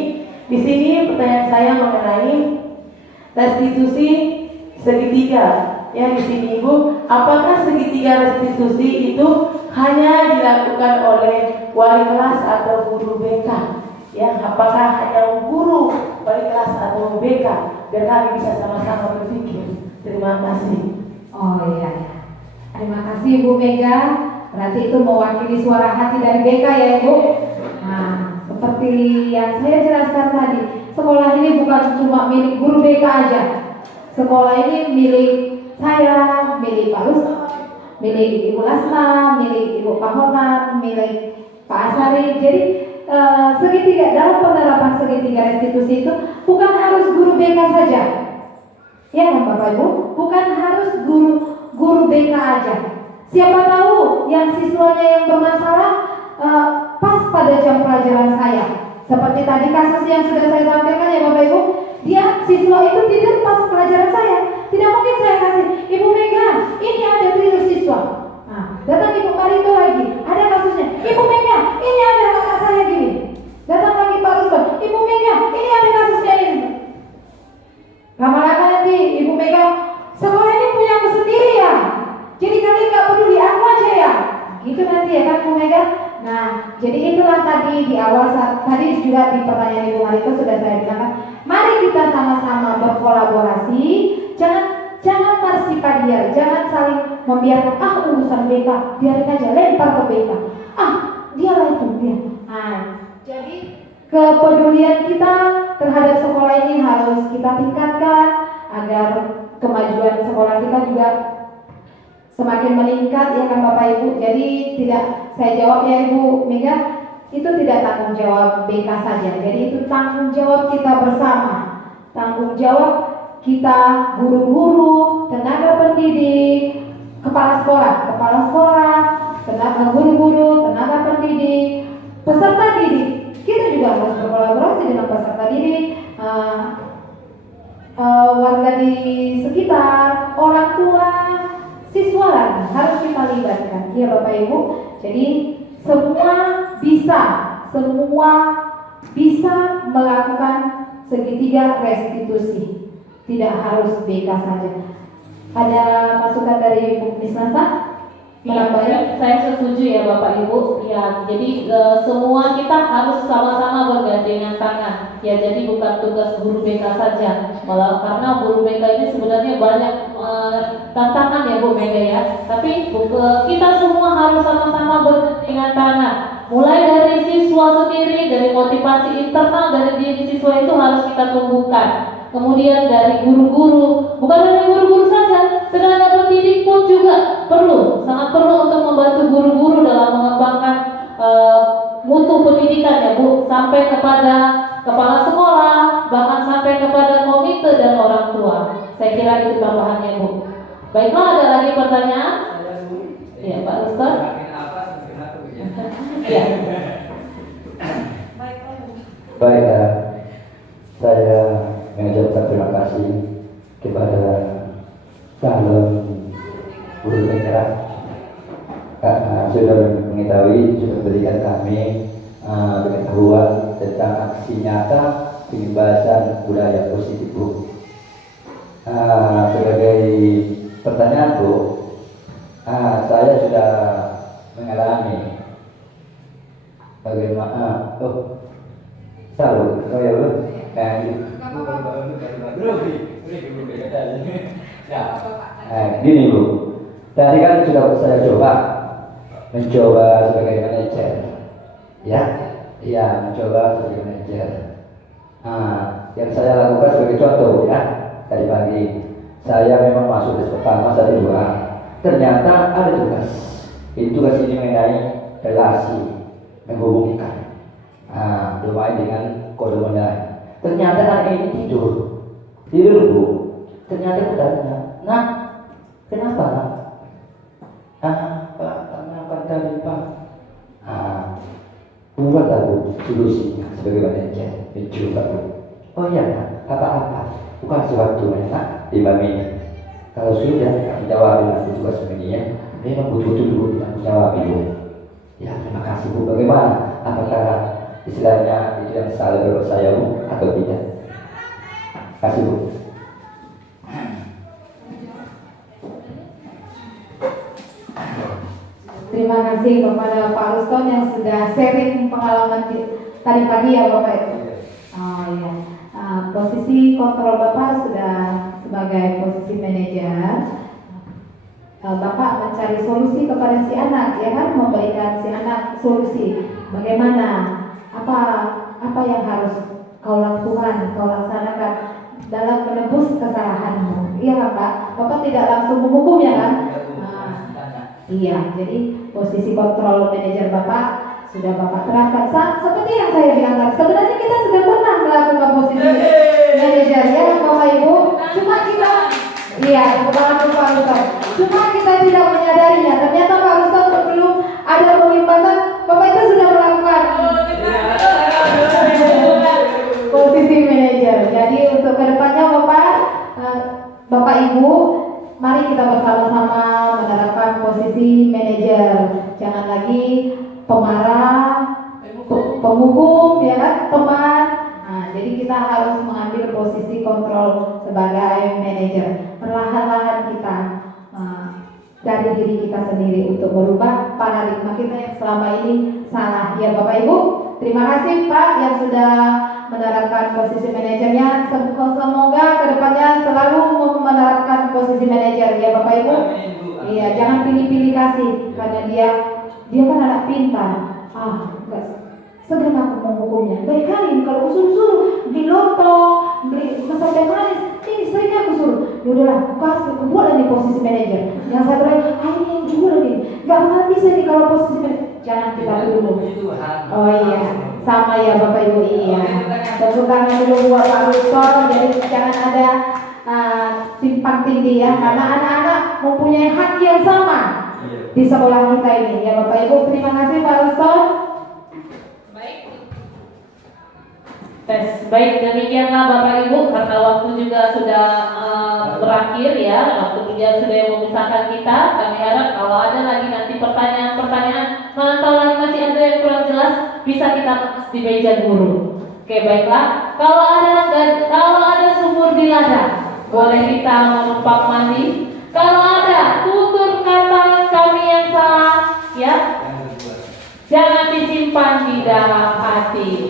Di sini pertanyaan saya mengenai restitusi segitiga. Ya, di sini Ibu, apakah segitiga restitusi itu hanya dilakukan oleh wali kelas atau guru BK? Ya, apakah hanya guru, wali kelas atau BK? Dan kami bisa sama-sama berpikir. Terima kasih. Oh iya. Terima kasih Ibu Mega. Berarti itu mewakili suara hati dari BK ya Ibu. Nah, seperti yang saya jelaskan tadi, sekolah ini bukan cuma milik guru BK aja. Sekolah ini milik saya, milik Pak Ruston, milik Ibu Lasma, milik Ibu Pahotan, milik Pak Asari. Jadi segitiga, dalam penerapan segitiga restitusi itu bukan harus guru BK saja, ya kan Bapak Ibu, bukan harus guru BK aja. Siapa tahu yang siswanya yang bermasalah pas pada jam pelajaran saya, seperti tadi kasus yang sudah saya sampaikan ya Bapak Ibu, dia siswa itu tidur pas pelajaran saya, tidak mungkin saya kasih, Ibu Mega, ini ada tidur siswa. Nah, datang Ibu Marito lagi, ada kasusnya, Ibu Mega, ini ada kakak saya gini. Datang lagi Pak Ruston, Ibu Mega, ini ada kasusnya ini. Lama-lama nanti Ibu Mega, sekolah ini punya aku sendiri ya, jadi kalian nggak peduli aku aja ya. Gitu nanti ya kan Bu Mega. Nah, jadi itulah tadi di awal tadi juga di pertanyaan Ibu Marito sudah saya bilang, mari kita sama-sama berkolaborasi, jangan marsipadiar, jangan saling membiarkan urusan BK, biarin aja, lempar ke BK. Dialah itu dia. Nah, jadi kepedulian kita terhadap sekolah ini harus kita tingkatkan agar kemajuan sekolah kita juga semakin meningkat ya kan Bapak Ibu. Jadi tidak saya jawab ya Ibu Mega, itu tidak tanggung jawab BK saja. Jadi itu tanggung jawab kita bersama. Tanggung jawab kita guru-guru, tenaga pendidik, kepala sekolah, tenaga guru-guru, tenaga pendidik, peserta didik. Kita juga harus berkolaborasi dengan peserta didik, warga di sekitar, orang tua, siswa lagi harus kita libatkan, ya Bapak Ibu. Jadi semua bisa melakukan segitiga restitusi, tidak harus BK saja. Ada masukan dari Ibu Misnata? Iya, saya setuju ya Bapak Ibu. Ya, jadi semua kita harus sama-sama bergandengan tangan. Ya, jadi bukan tugas guru BK saja. Malah karena guru BK ini sebenarnya banyak tantangan ya Bu Mega ya. Tapi kita semua harus sama-sama bergandengan tangan. Mulai dari siswa sendiri, dari motivasi internal dari diri siswa itu harus kita tumbuhkan. Kemudian dari guru-guru, bukan dari guru-guru saja, tenaga pendidik pun juga sangat perlu untuk membantu guru-guru dalam mengembangkan mutu pendidikan ya Bu, sampai kepada kepala sekolah, bahkan sampai kepada komite dan orang tua. Saya kira itu tambahannya Bu. Baiklah, ada lagi pertanyaan? Ya Pak Ruston. Ya. Baik, saya mengucapkan terima kasih kepada calon guru BK karena sudah mengetahui, sudah memberikan kami pengetahuan tentang aksi nyata pembebasan budaya positif Bu. Sebagai pertanyaan Bu, saya sudah mengalami bagaimana gini Bu, tadi kan sudah saya mencoba sebagai manajer, mencoba sebagai manajer. Yang saya lakukan sebagai contoh ya, tadi pagi saya memang masuk tes pertama, saya dua, ternyata ada tugas. Tugas ini mengenai relasi, menghubungkan domain dengan kode modal. Ternyata anak ini tidur Bu. Ternyata bertanya, Nak, kenapa Nak? Pak, kenapa tadi Pak? Buat aku solusinya sebagai manajer, mencoba Bu. Oh iya Nak, apa-apa, bukan sesuatu Nak, 5 menit. Kalau sudah menjawab dengan tugas ini ya, memang betul-betul dulu kita menjawab Bu. Ya, terima kasih Bu. Bagaimana? Apakah istilahnya itu yang salah menurut saya Bu atau tidak? Kasih Bu. Terima kasih kepada Pak Ruston yang sudah sharing pengalaman tadi pagi ya Bapak Ibu. Posisi kontrol Bapak sudah sebagai posisi manajer. Bapak mencari solusi kepada si anak, ya kan, memberikan si anak solusi. Bagaimana? Apa yang harus kau lakukan, kau laksanakan dalam menebus kesalahanmu? Iya kan Pak? Bapak tidak langsung menghukum ya kan? Iya, jadi posisi kontrol manajer Bapak sudah Bapak terapkan. Seperti yang saya bilang tadi, sebenarnya kita sudah pernah melakukan posisi manajer ya Bapak Ibu. Cuma kita, iya, bukan Pak Ustaz. Cuma kita tidak menyadarinya. Ternyata Pak Ustaz sebelum ada pembebasan, Bapak itu sudah melakukan posisi manajer. Jadi untuk kedepannya Bapak Ibu, mari kita bersama-sama menerapkan posisi manajer. Jangan lagi pemarah, penghukum, ya kan, teman. Nah, jadi kita harus mengambil posisi kontrol sebagai manajer. Perlahan-lahan kita dari diri kita sendiri untuk merubah paradigma kita yang selama ini salah. Ya Bapak Ibu, terima kasih Pak yang sudah menerapkan posisi manajernya. Semoga kedepannya selalu menerapkan posisi manajer ya Bapak Ibu. Iya, jangan pilih-pilih kasih karena dia kan anak pintar. Enggak segera aku menghukumnya. Baik kali kalau suruh beli loto, beli pesan teh manis, ini sering aku suruh. Yaudahlah, aku buat lagi posisi manajer. Yang satu lagi, ini yang jual nih. Gak pernah bisa nih kalau posisi manajer. Jangan kita dulu. Oh iya, sama ya Bapak Ibu, iya. Tepuk tangan dulu buat Pak Ruston. Jadi jangan ada timpang tindih ya, karena anak-anak mempunyai hak yang sama di sekolah kita ini ya Bapak Ibu. Terima kasih Pak Ruston. Tes. Baik, demikianlah Bapak Ibu, karena waktu juga sudah berakhir ya, waktu juga sudah memisahkan kita. Kami harap kalau ada lagi nanti pertanyaan-pertanyaan, mana tahu lagi masih ada yang kurang jelas, bisa kita bahas di meja guru. Oke, baiklah. Kalau ada sumur di ladang, boleh kita menumpang mandi. Kalau ada tutur kata kami yang salah, ya, jangan disimpan di dalam hati.